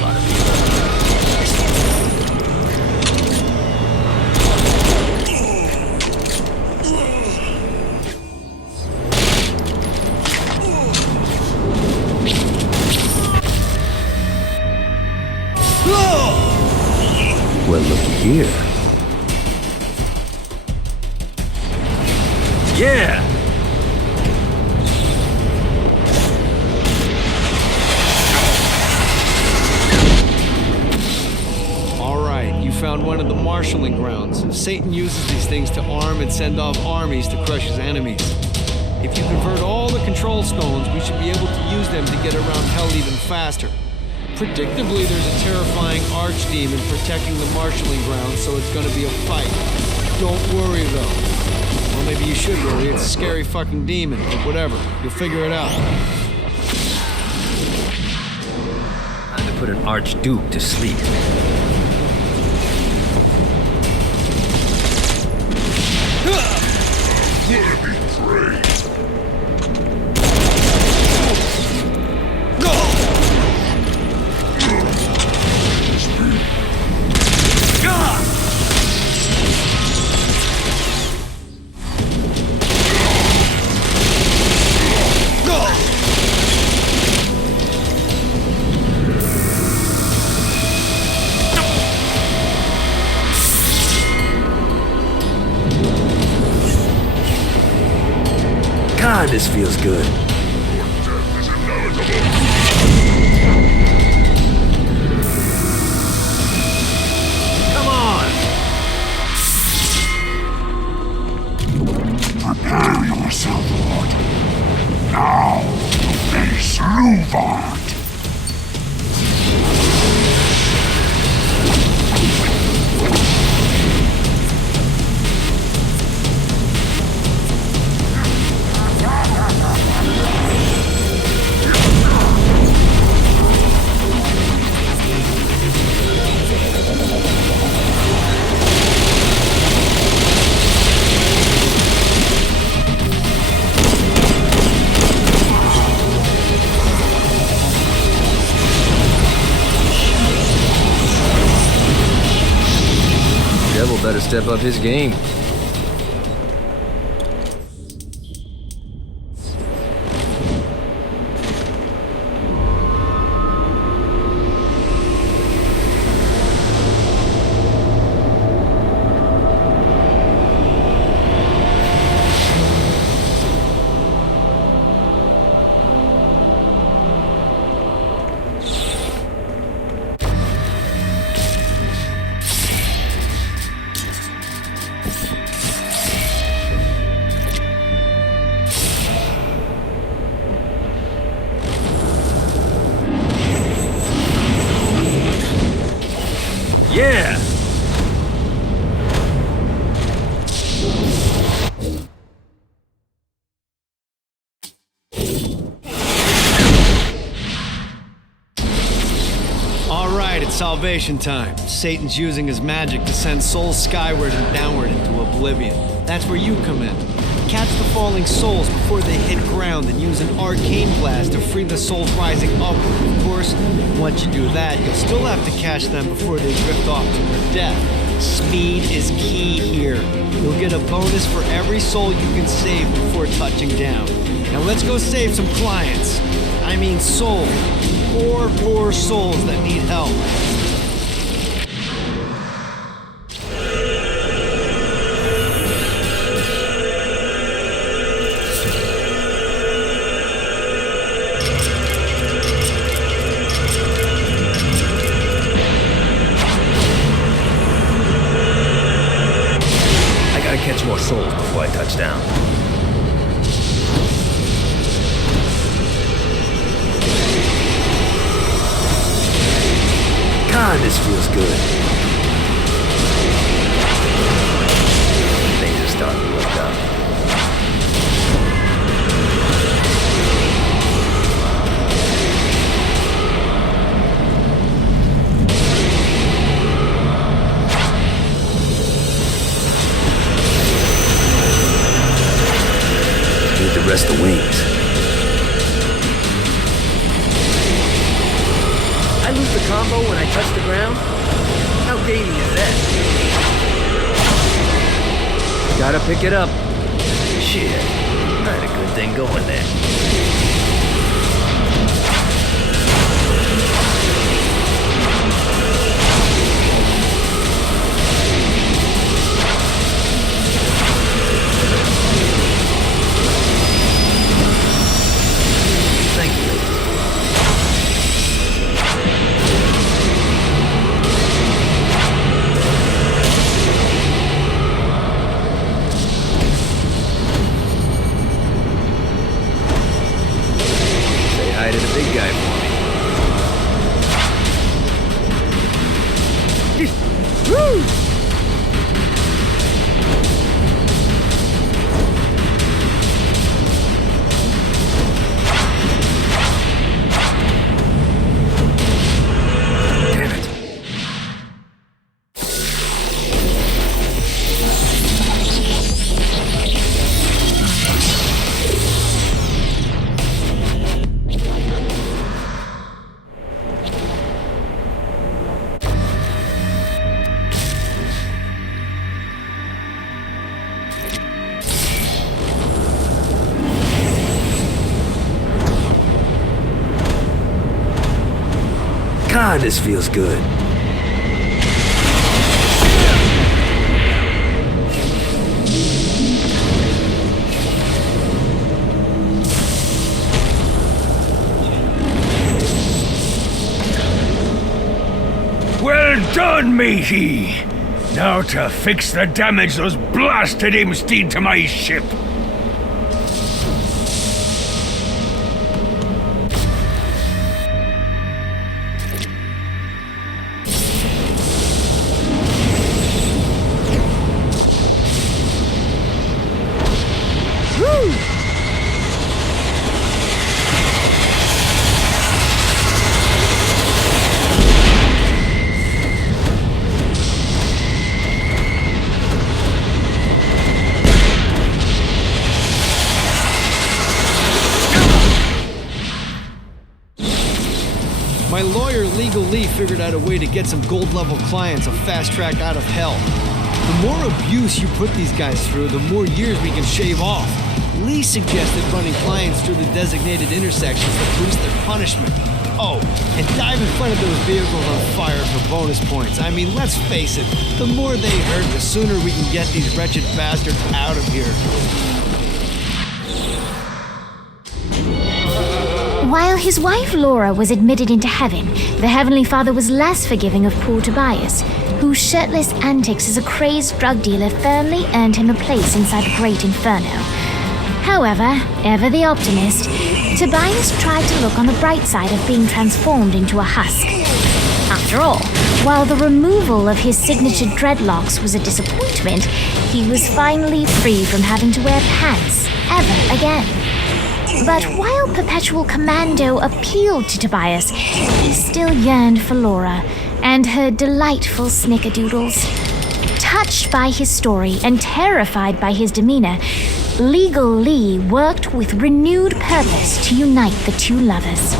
lot of Well, looky here. Yeah! Found one of the marshalling grounds. Satan uses these things to arm and send off armies to crush his enemies. If you convert all the control stones, we should be able to use them to get around hell even faster. Predictably, there's a terrifying archdemon protecting the marshalling grounds, so it's gonna be a fight. Don't worry, though. Well, maybe you should worry. It's a scary fucking demon, but whatever. You'll figure it out. Time to put an archduke to sleep. God, this feels good. Come on! Prepare yourself, Lord. Now, to face Luvard. step up his game. Yeah! All right, it's salvation time. Satan's using his magic to send souls skyward and downward into oblivion. That's where you come in. Catch the falling souls before they hit ground and use an arcane blast to free the souls rising upward. Of course, once you do that, you'll still have to catch them before they drift off to their death. Speed is key here. You'll get a bonus for every soul you can save before touching down. Now let's go save some clients. I mean souls. Poor souls that need help. Catch more souls before I touch down. God, this feels good. Things are starting to look up. Rest the wings. I lose the combo when I touch the ground? How gamey is that? Gotta pick it up. Shit, I had a good thing going there. To the big guy for me. Woo! God, this feels good. Well done, matey! Now to fix the damage those blasted imps did to my ship. My lawyer, Legal Lee, figured out a way to get some gold-level clients a fast track out of hell. The more abuse you put these guys through, the more years we can shave off. Lee suggested running clients through the designated intersections to boost their punishment. Oh, and dive in front of those vehicles on fire for bonus points. I mean, let's face it, the more they hurt, the sooner we can get these wretched bastards out of here. While his wife Laura was admitted into heaven, the Heavenly Father was less forgiving of poor Tobias, whose shirtless antics as a crazed drug dealer firmly earned him a place inside the Great Inferno. However, ever the optimist, Tobias tried to look on the bright side of being transformed into a husk. After all, while the removal of his signature dreadlocks was a disappointment, he was finally free from having to wear pants ever again. But while Perpetual Commando appealed to Tobias, he still yearned for Laura and her delightful snickerdoodles. Touched by his story and terrified by his demeanor, Legal Lee worked with renewed purpose to unite the two lovers.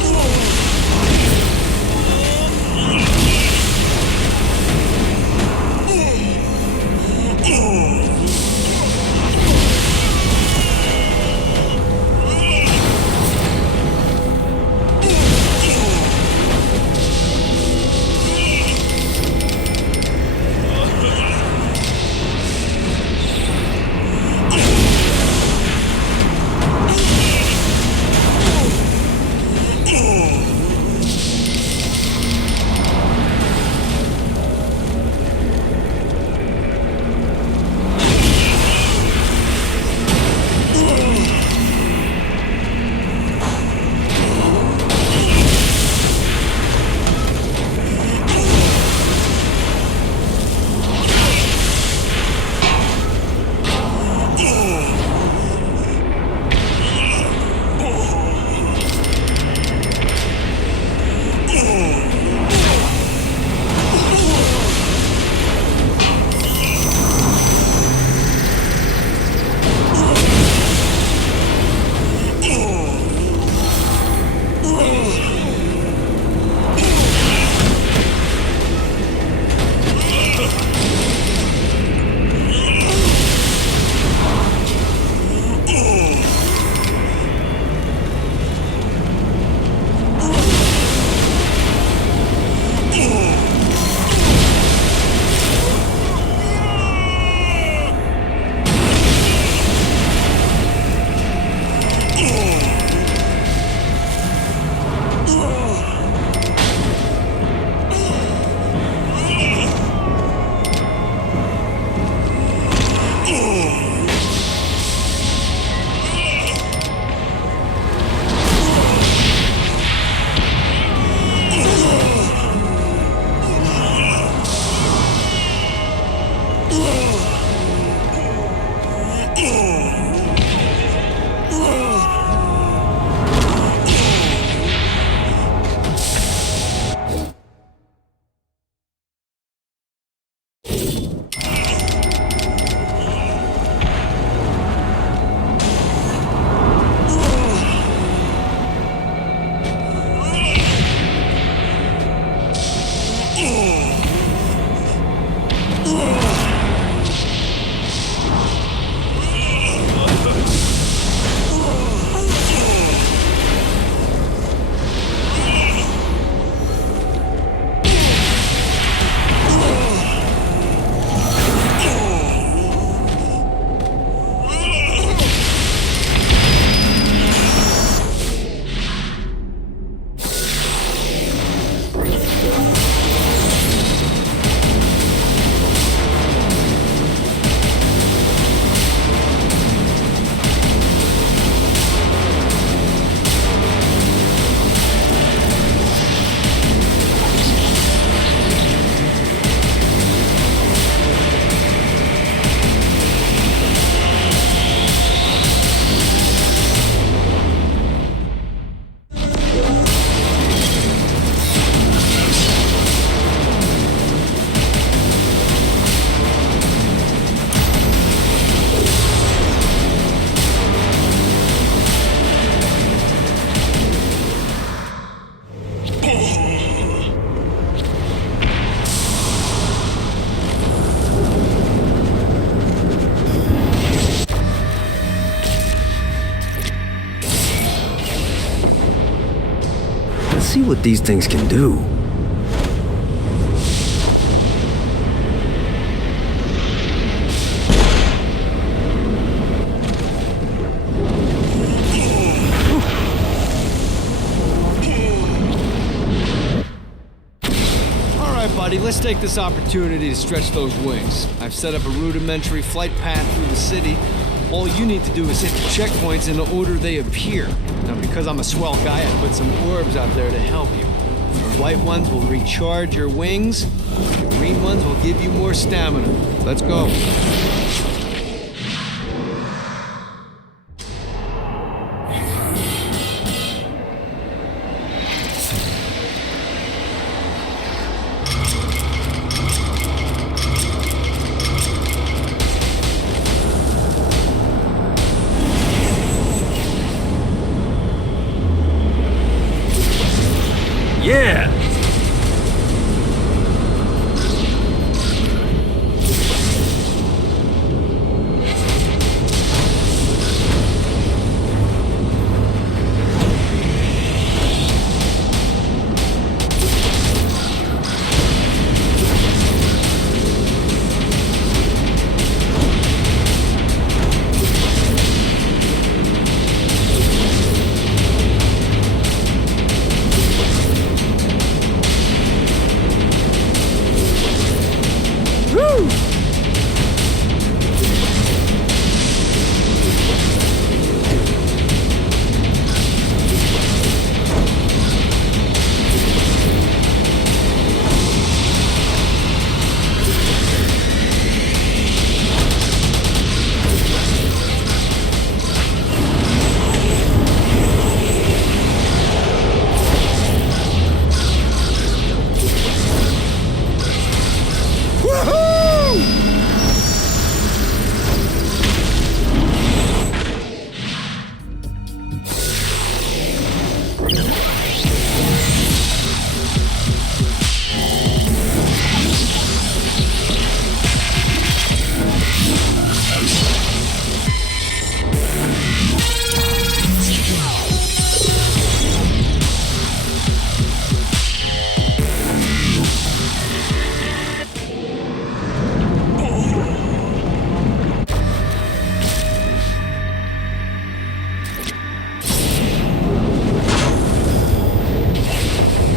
see what these things can do. Buddy, let's take this opportunity to stretch those wings. I've set up a rudimentary flight path through the city. All you need to do is hit the checkpoints in the order they appear. Now, because I'm a swell guy, I put some orbs out there to help you. The white ones will recharge your wings. The green ones will give you more stamina. Let's go. Yeah!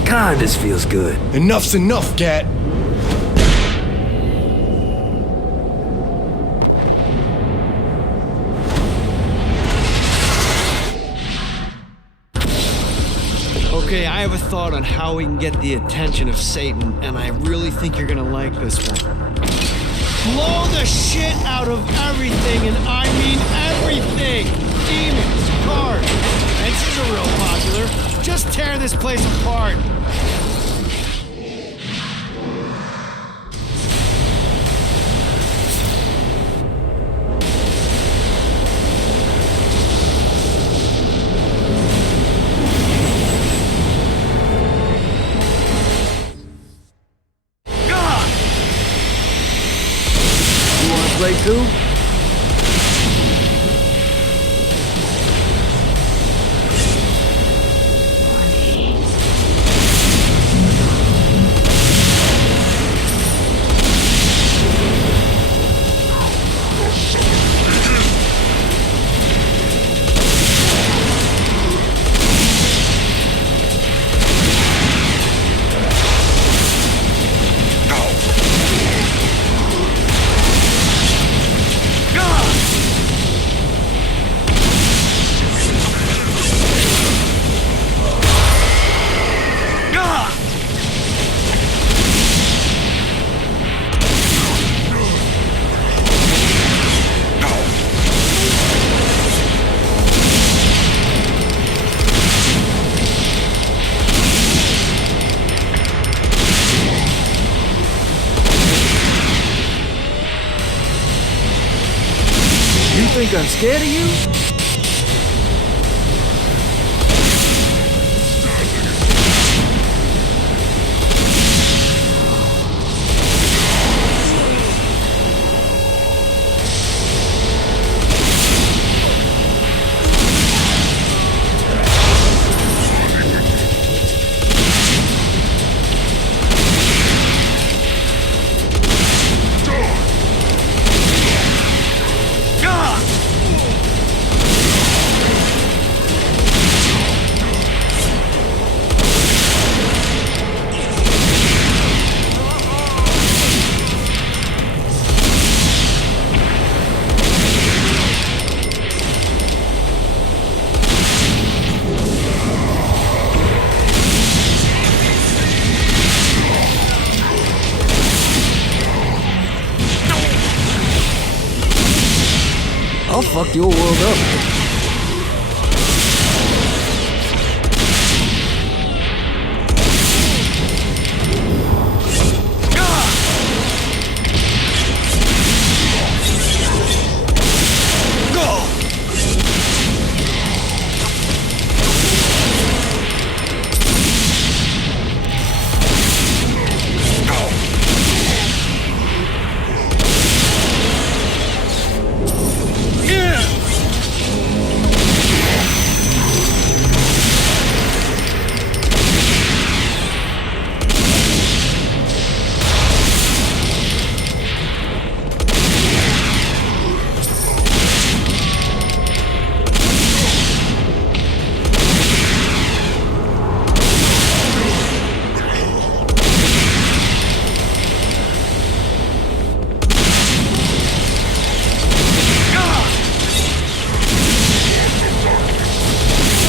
God, this feels good. Enough's enough, Gat. Okay, I have a thought on how we can get the attention of Satan, and I really think you're gonna like this one. Blow the shit out of everything, and I mean everything! Demons, cars, fences are real popular. Just tear this place apart. Play too? You think I'm scared of you? I'll fuck your world up.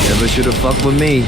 Never should have fucked with me.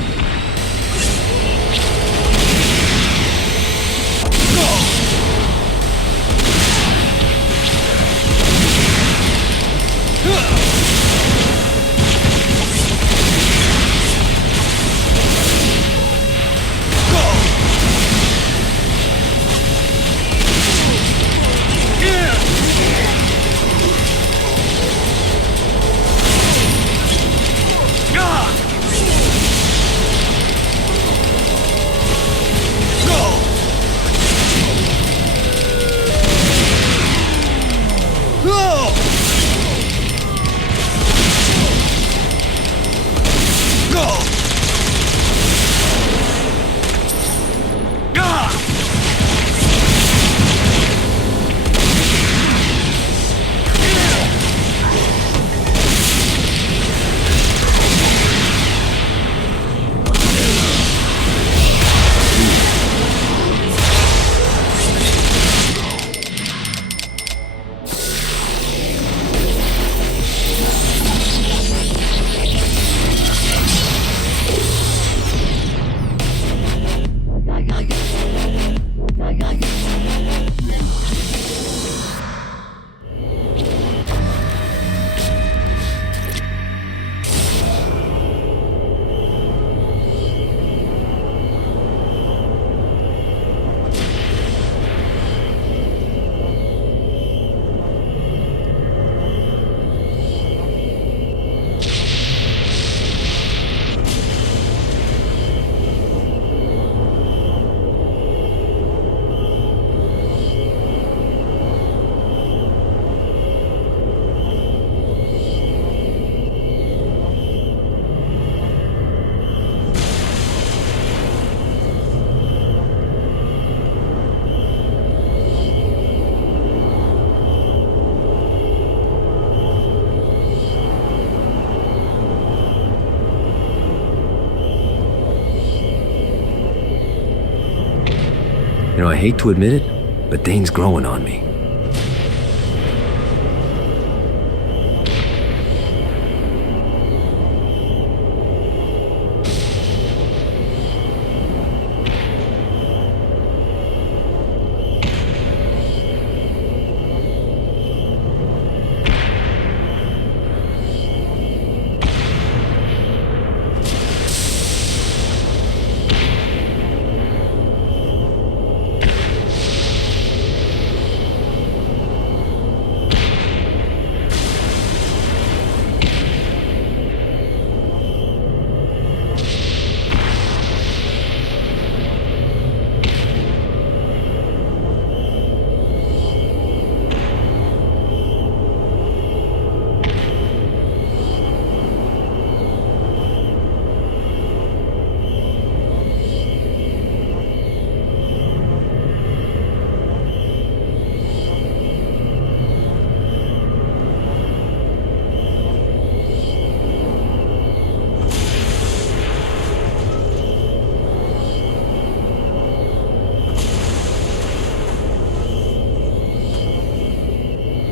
You know, I hate to admit it, but Dane's growing on me.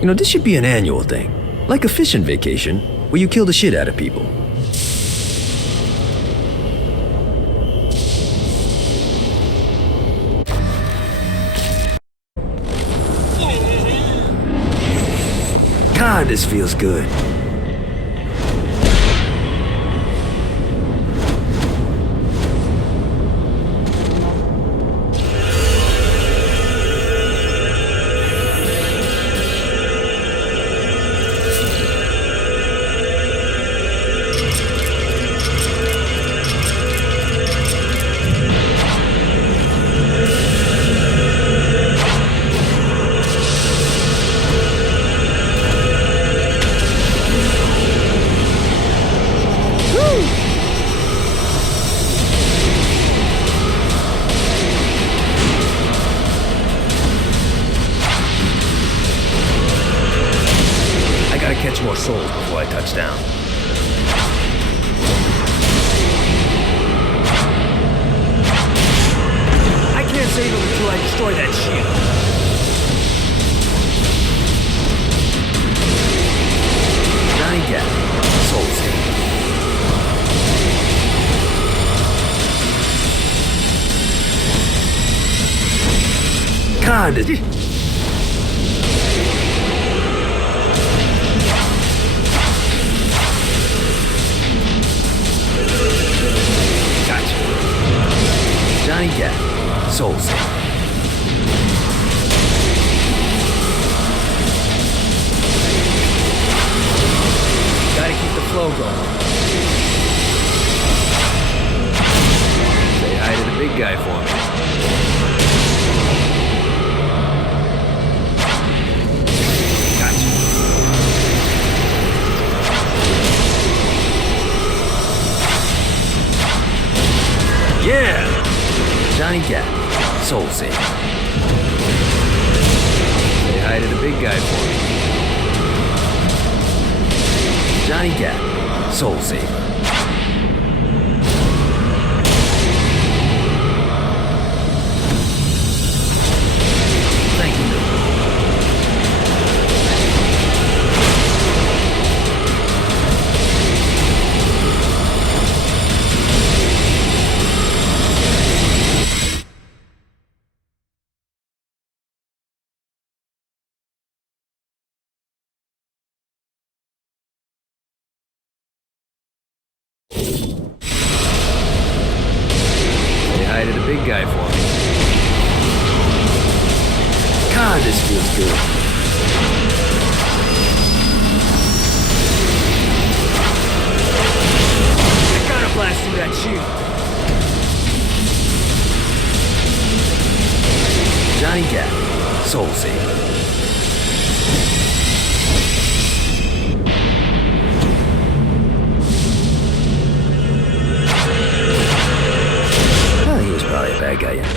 You know, this should be an annual thing. Like a fishing vacation, where you kill the shit out of people. God, this feels good. Catch more souls before I touch down. I can't save him until I destroy that shield. Johnny Gat, soul save. God, Johnny Gat, soul save. Gotta keep the flow going. Say hi to the big guy for me. Gotcha. Yeah! Johnny Gat, soul save. Say hi to the big guy for me. Johnny Gat, soul save. Thank you. Big guy for me. God, this feels good. I gotta blast through that shield. Johnny Gat, soul save. Probably a bad guy, yeah.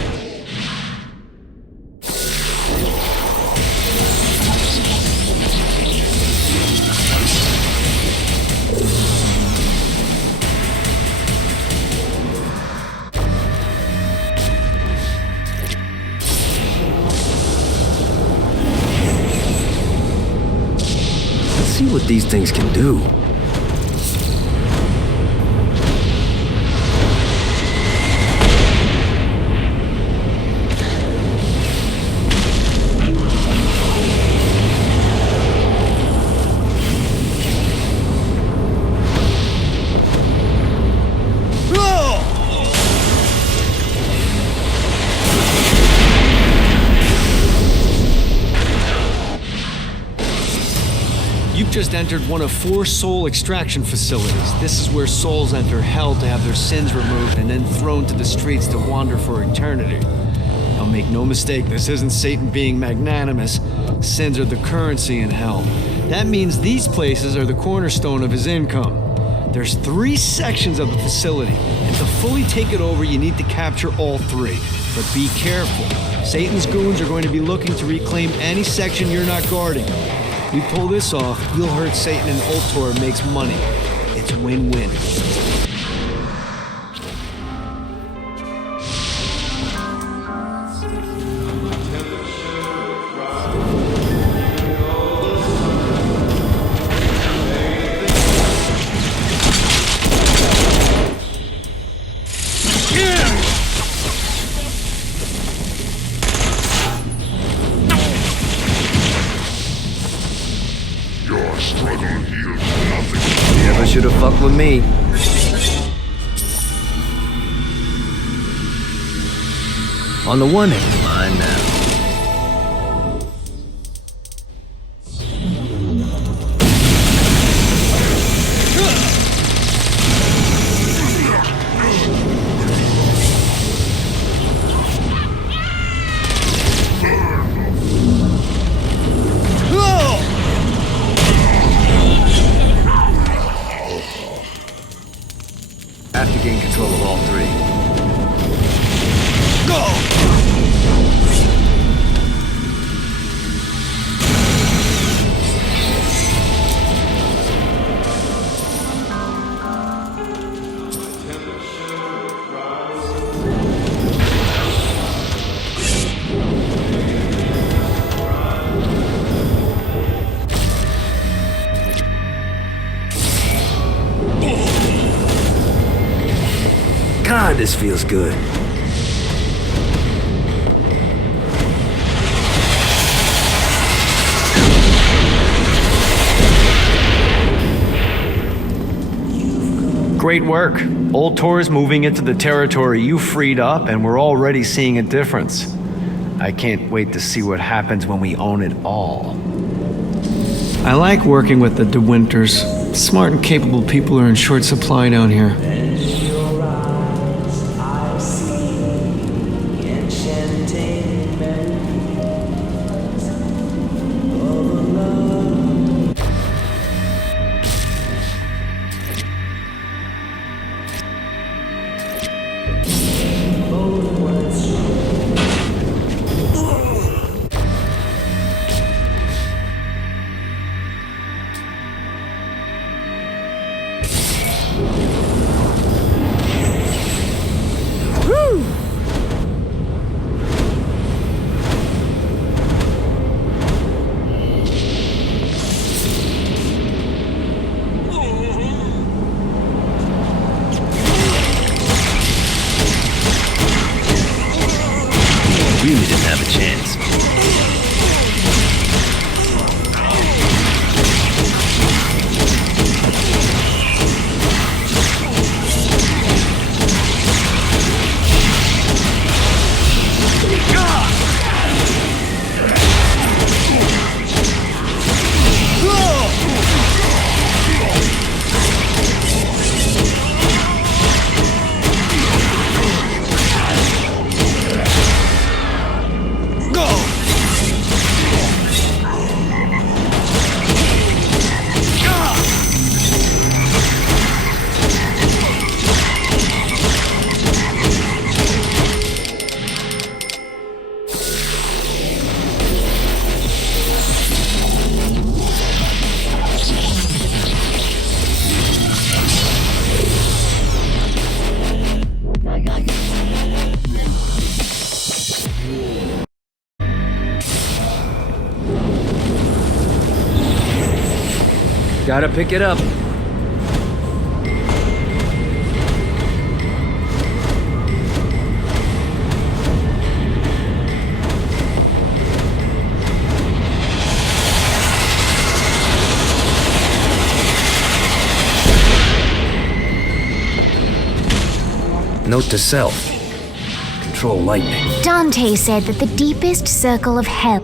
Let's see what these things can do. Just entered one of 4 soul extraction facilities. This is where souls enter hell to have their sins removed and then thrown to the streets to wander for eternity. Now make no mistake, this isn't Satan being magnanimous. Sins are the currency in hell. That means these places are the cornerstone of his income. There's 3 sections of the facility, and to fully take it over, you need to capture all 3. But be careful. Satan's goons are going to be looking to reclaim any section you're not guarding. We pull this off, you'll hurt Satan and Ultor makes money. It's win-win. Your Never should have fucked with me. On the one hand, mine now. Have to gain control of all three. God, this feels good. Great work. Old Tor's moving into the territory you freed up, and we're already seeing a difference. I can't wait to see what happens when we own it all. I like working with the De Winters. Smart and capable people are in short supply down here. Really didn't have a chance. Gotta pick it up. Note to self. Control lightning. Dante said that the deepest circle of hell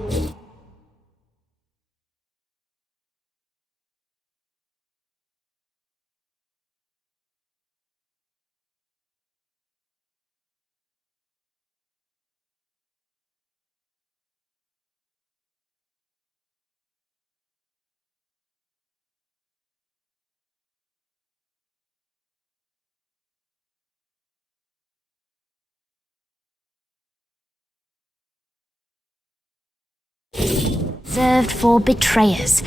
reserved for betrayers,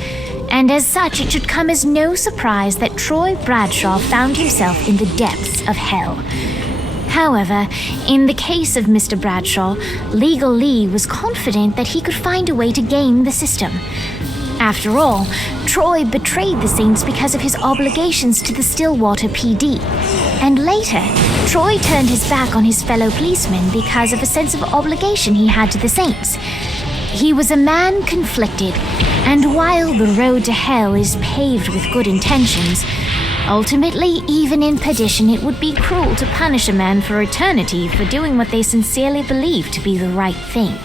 and as such it should come as no surprise that Troy Bradshaw found himself in the depths of hell. However, in the case of Mr. Bradshaw, Legal Lee was confident that he could find a way to game the system. After all, Troy betrayed the Saints because of his obligations to the Stillwater PD. And later, Troy turned his back on his fellow policemen because of a sense of obligation he had to the Saints. He was a man conflicted, and while the road to hell is paved with good intentions, ultimately, even in perdition, it would be cruel to punish a man for eternity for doing what they sincerely believe to be the right thing.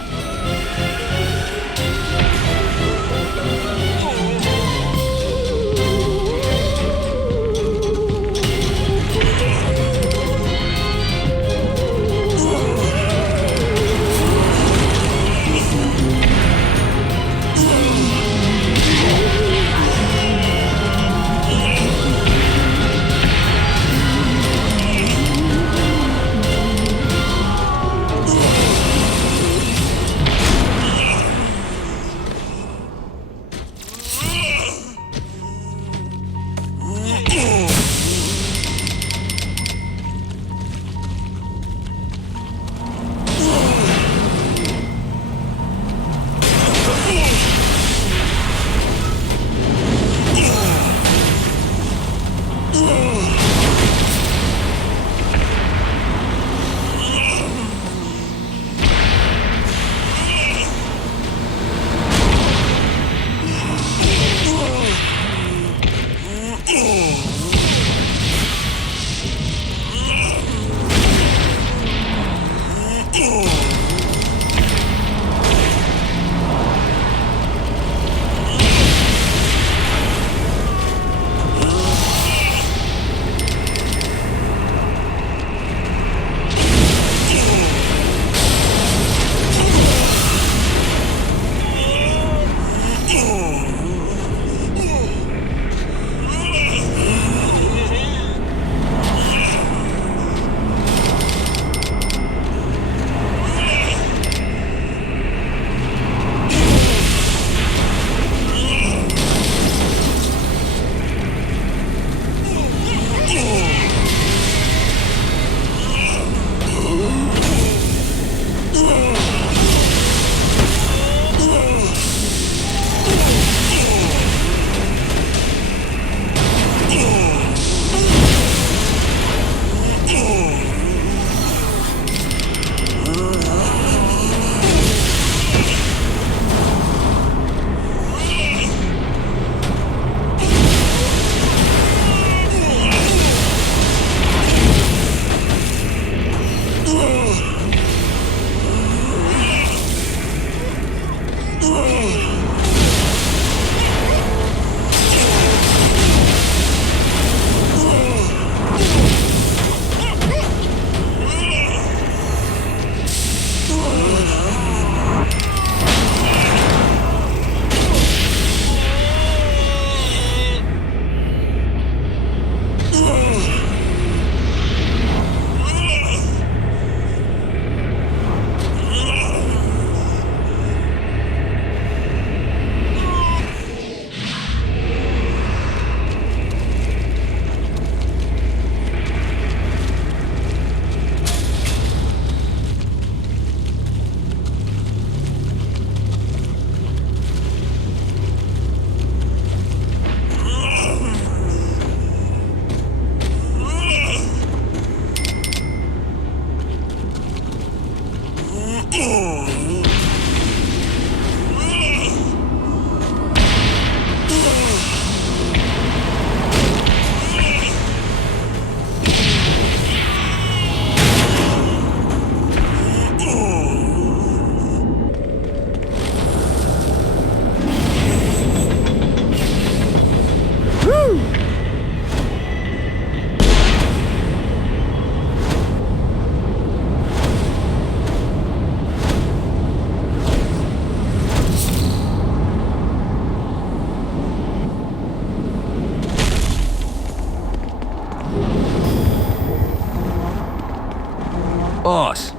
Boss!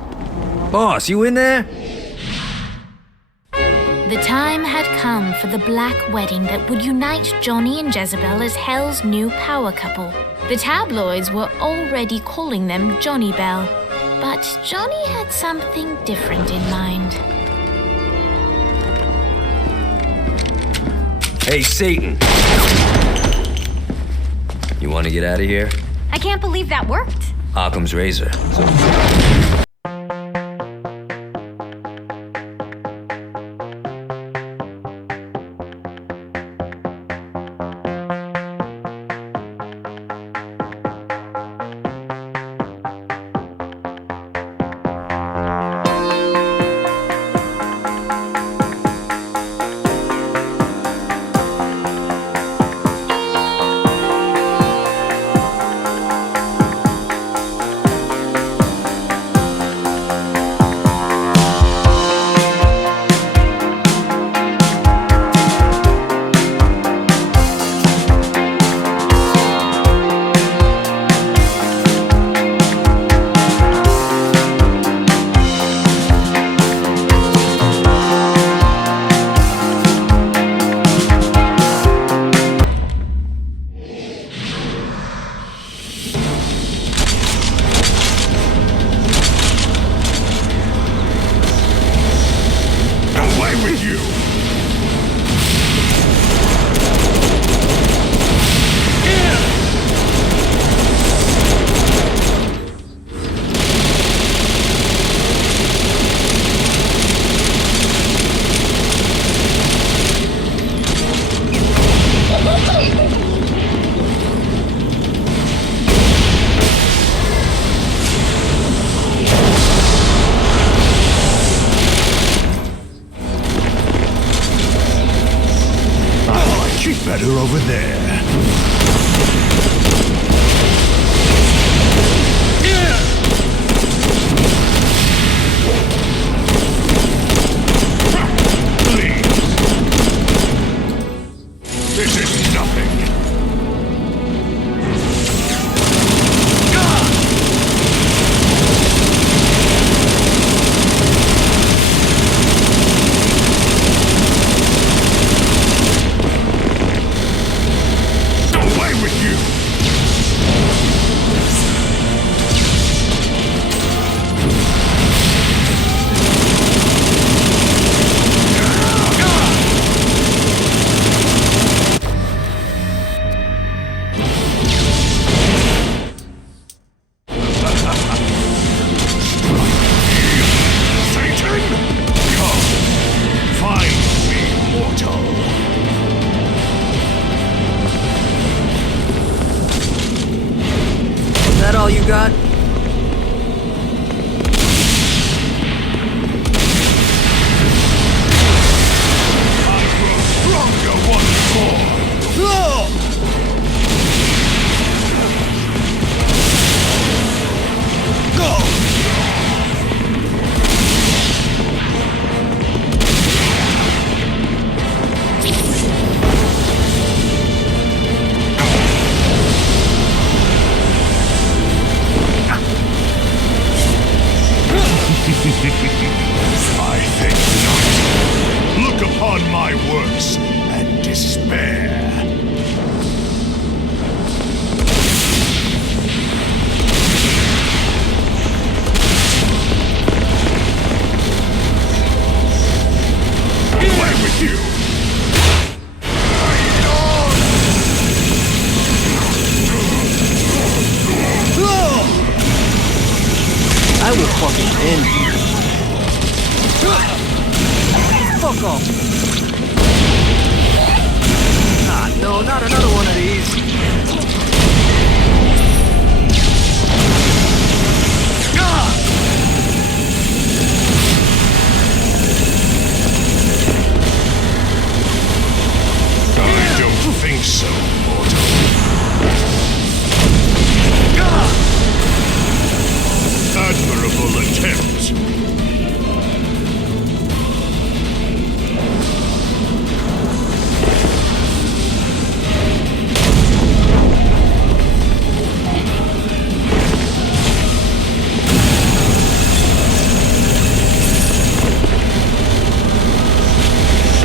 Boss, you in there? The time had come for the black wedding that would unite Johnny and Jezebel as Hell's new power couple. The tabloids were already calling them Johnny Bell, but Johnny had something different in mind. Hey, Satan! You want to get out of here? I can't believe that worked. Occam's razor. This is nothing. Away with you! Is that all you got? Stronger once more! I think not. Look upon my works and despair. Away with you! I will fucking end you. Fuck off. Ah, no, not another one of these. I don't think so, mortal. Admirable attempt.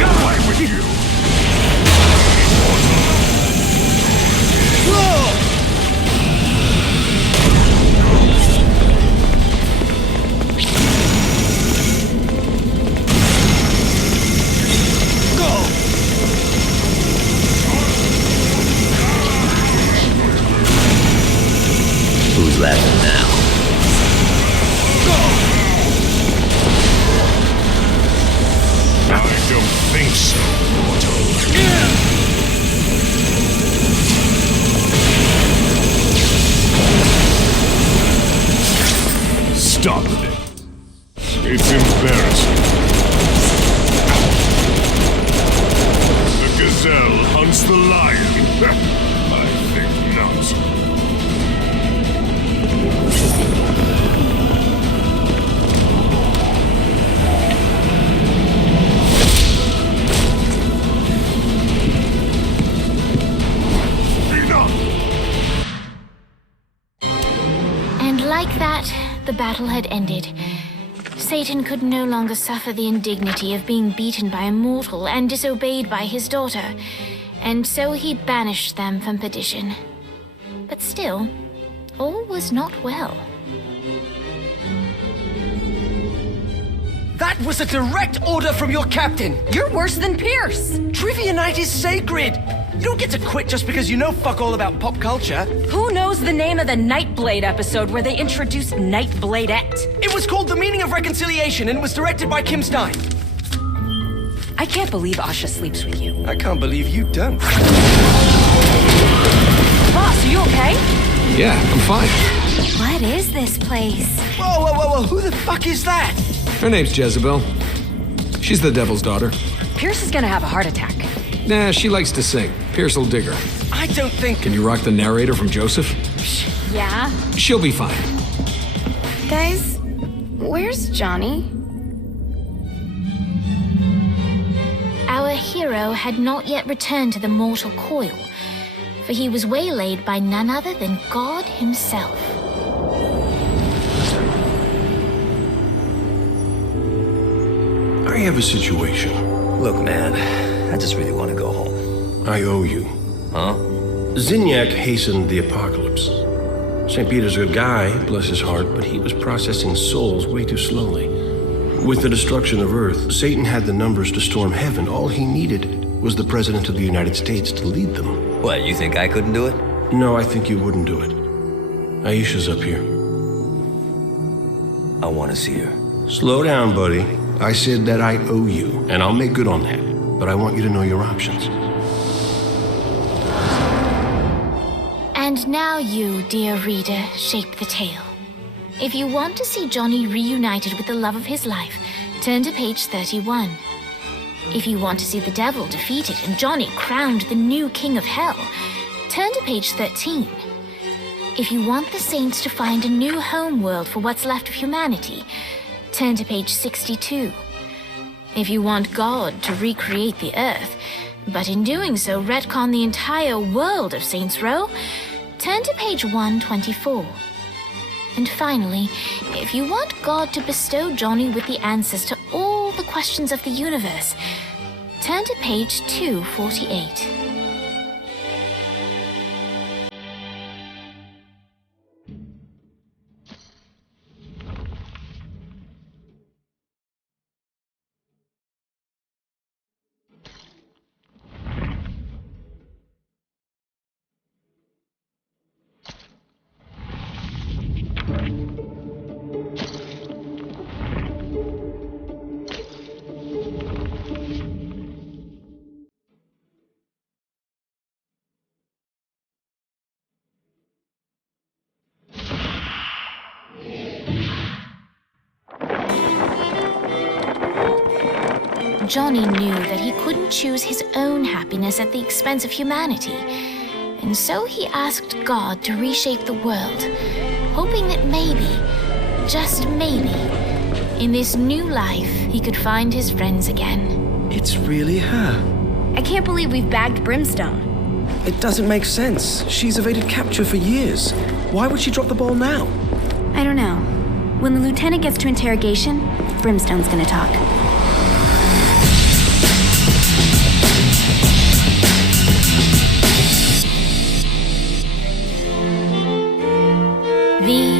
Away with you! Who's laughing now? I don't think so, mortal. Stop it. It's embarrassing. The gazelle hunts the lion. I think not. And like that, the battle had ended. Satan could no longer suffer the indignity of being beaten by a mortal and disobeyed by his daughter, and so he banished them from perdition. But still, all was not well. That was a direct order from your captain. You're worse than Pierce. Trivia night is sacred. You don't get to quit just because you know fuck all about pop culture. Who knows the name of the Nightblade episode where they introduced Nightbladette? It was called The Meaning of Reconciliation and it was directed by Kim Stein. I can't believe Asha sleeps with you. I can't believe you don't. Boss, are you okay? Yeah, I'm fine. What is this place? Whoa, who the fuck is that? Her name's Jezebel. She's the devil's daughter. Pierce is gonna have a heart attack. Nah, she likes to sing. Pearsall Digger. I don't think... Can you rock the narrator from Joseph? Yeah? She'll be fine. Guys, where's Johnny? Our hero had not yet returned to the mortal coil, for he was waylaid by none other than God himself. I have a situation. Look, man, I just really want to go home. I owe you. Huh? Zinyak hastened the apocalypse. St. Peter's a good guy, bless his heart, but he was processing souls way too slowly. With the destruction of Earth, Satan had the numbers to storm heaven. All he needed was the President of the United States to lead them. What, you think I couldn't do it? No, I think you wouldn't do it. Aisha's up here. I want to see her. Slow down, buddy. I said that I owe you, and I'll make good on that. But I want you to know your options. And now you, dear reader, shape the tale. If you want to see Johnny reunited with the love of his life, turn to page 31. If you want to see the devil defeated and Johnny crowned the new king of hell, turn to page 13. If you want the saints to find a new home world for what's left of humanity, turn to page 62. If you want God to recreate the earth, but in doing so retcon the entire world of Saints Row, turn to page 124. And finally, if you want God to bestow Johnny with the answers to all the questions of the universe, turn to page 248. Johnny knew that he couldn't choose his own happiness at the expense of humanity, and so he asked God to reshape the world, hoping that maybe, just maybe, in this new life he could find his friends again. It's really her. I can't believe we've bagged Brimstone. It doesn't make sense. She's evaded capture for years. Why would she drop the ball now? I don't know. When the lieutenant gets to interrogation, Brimstone's gonna talk. The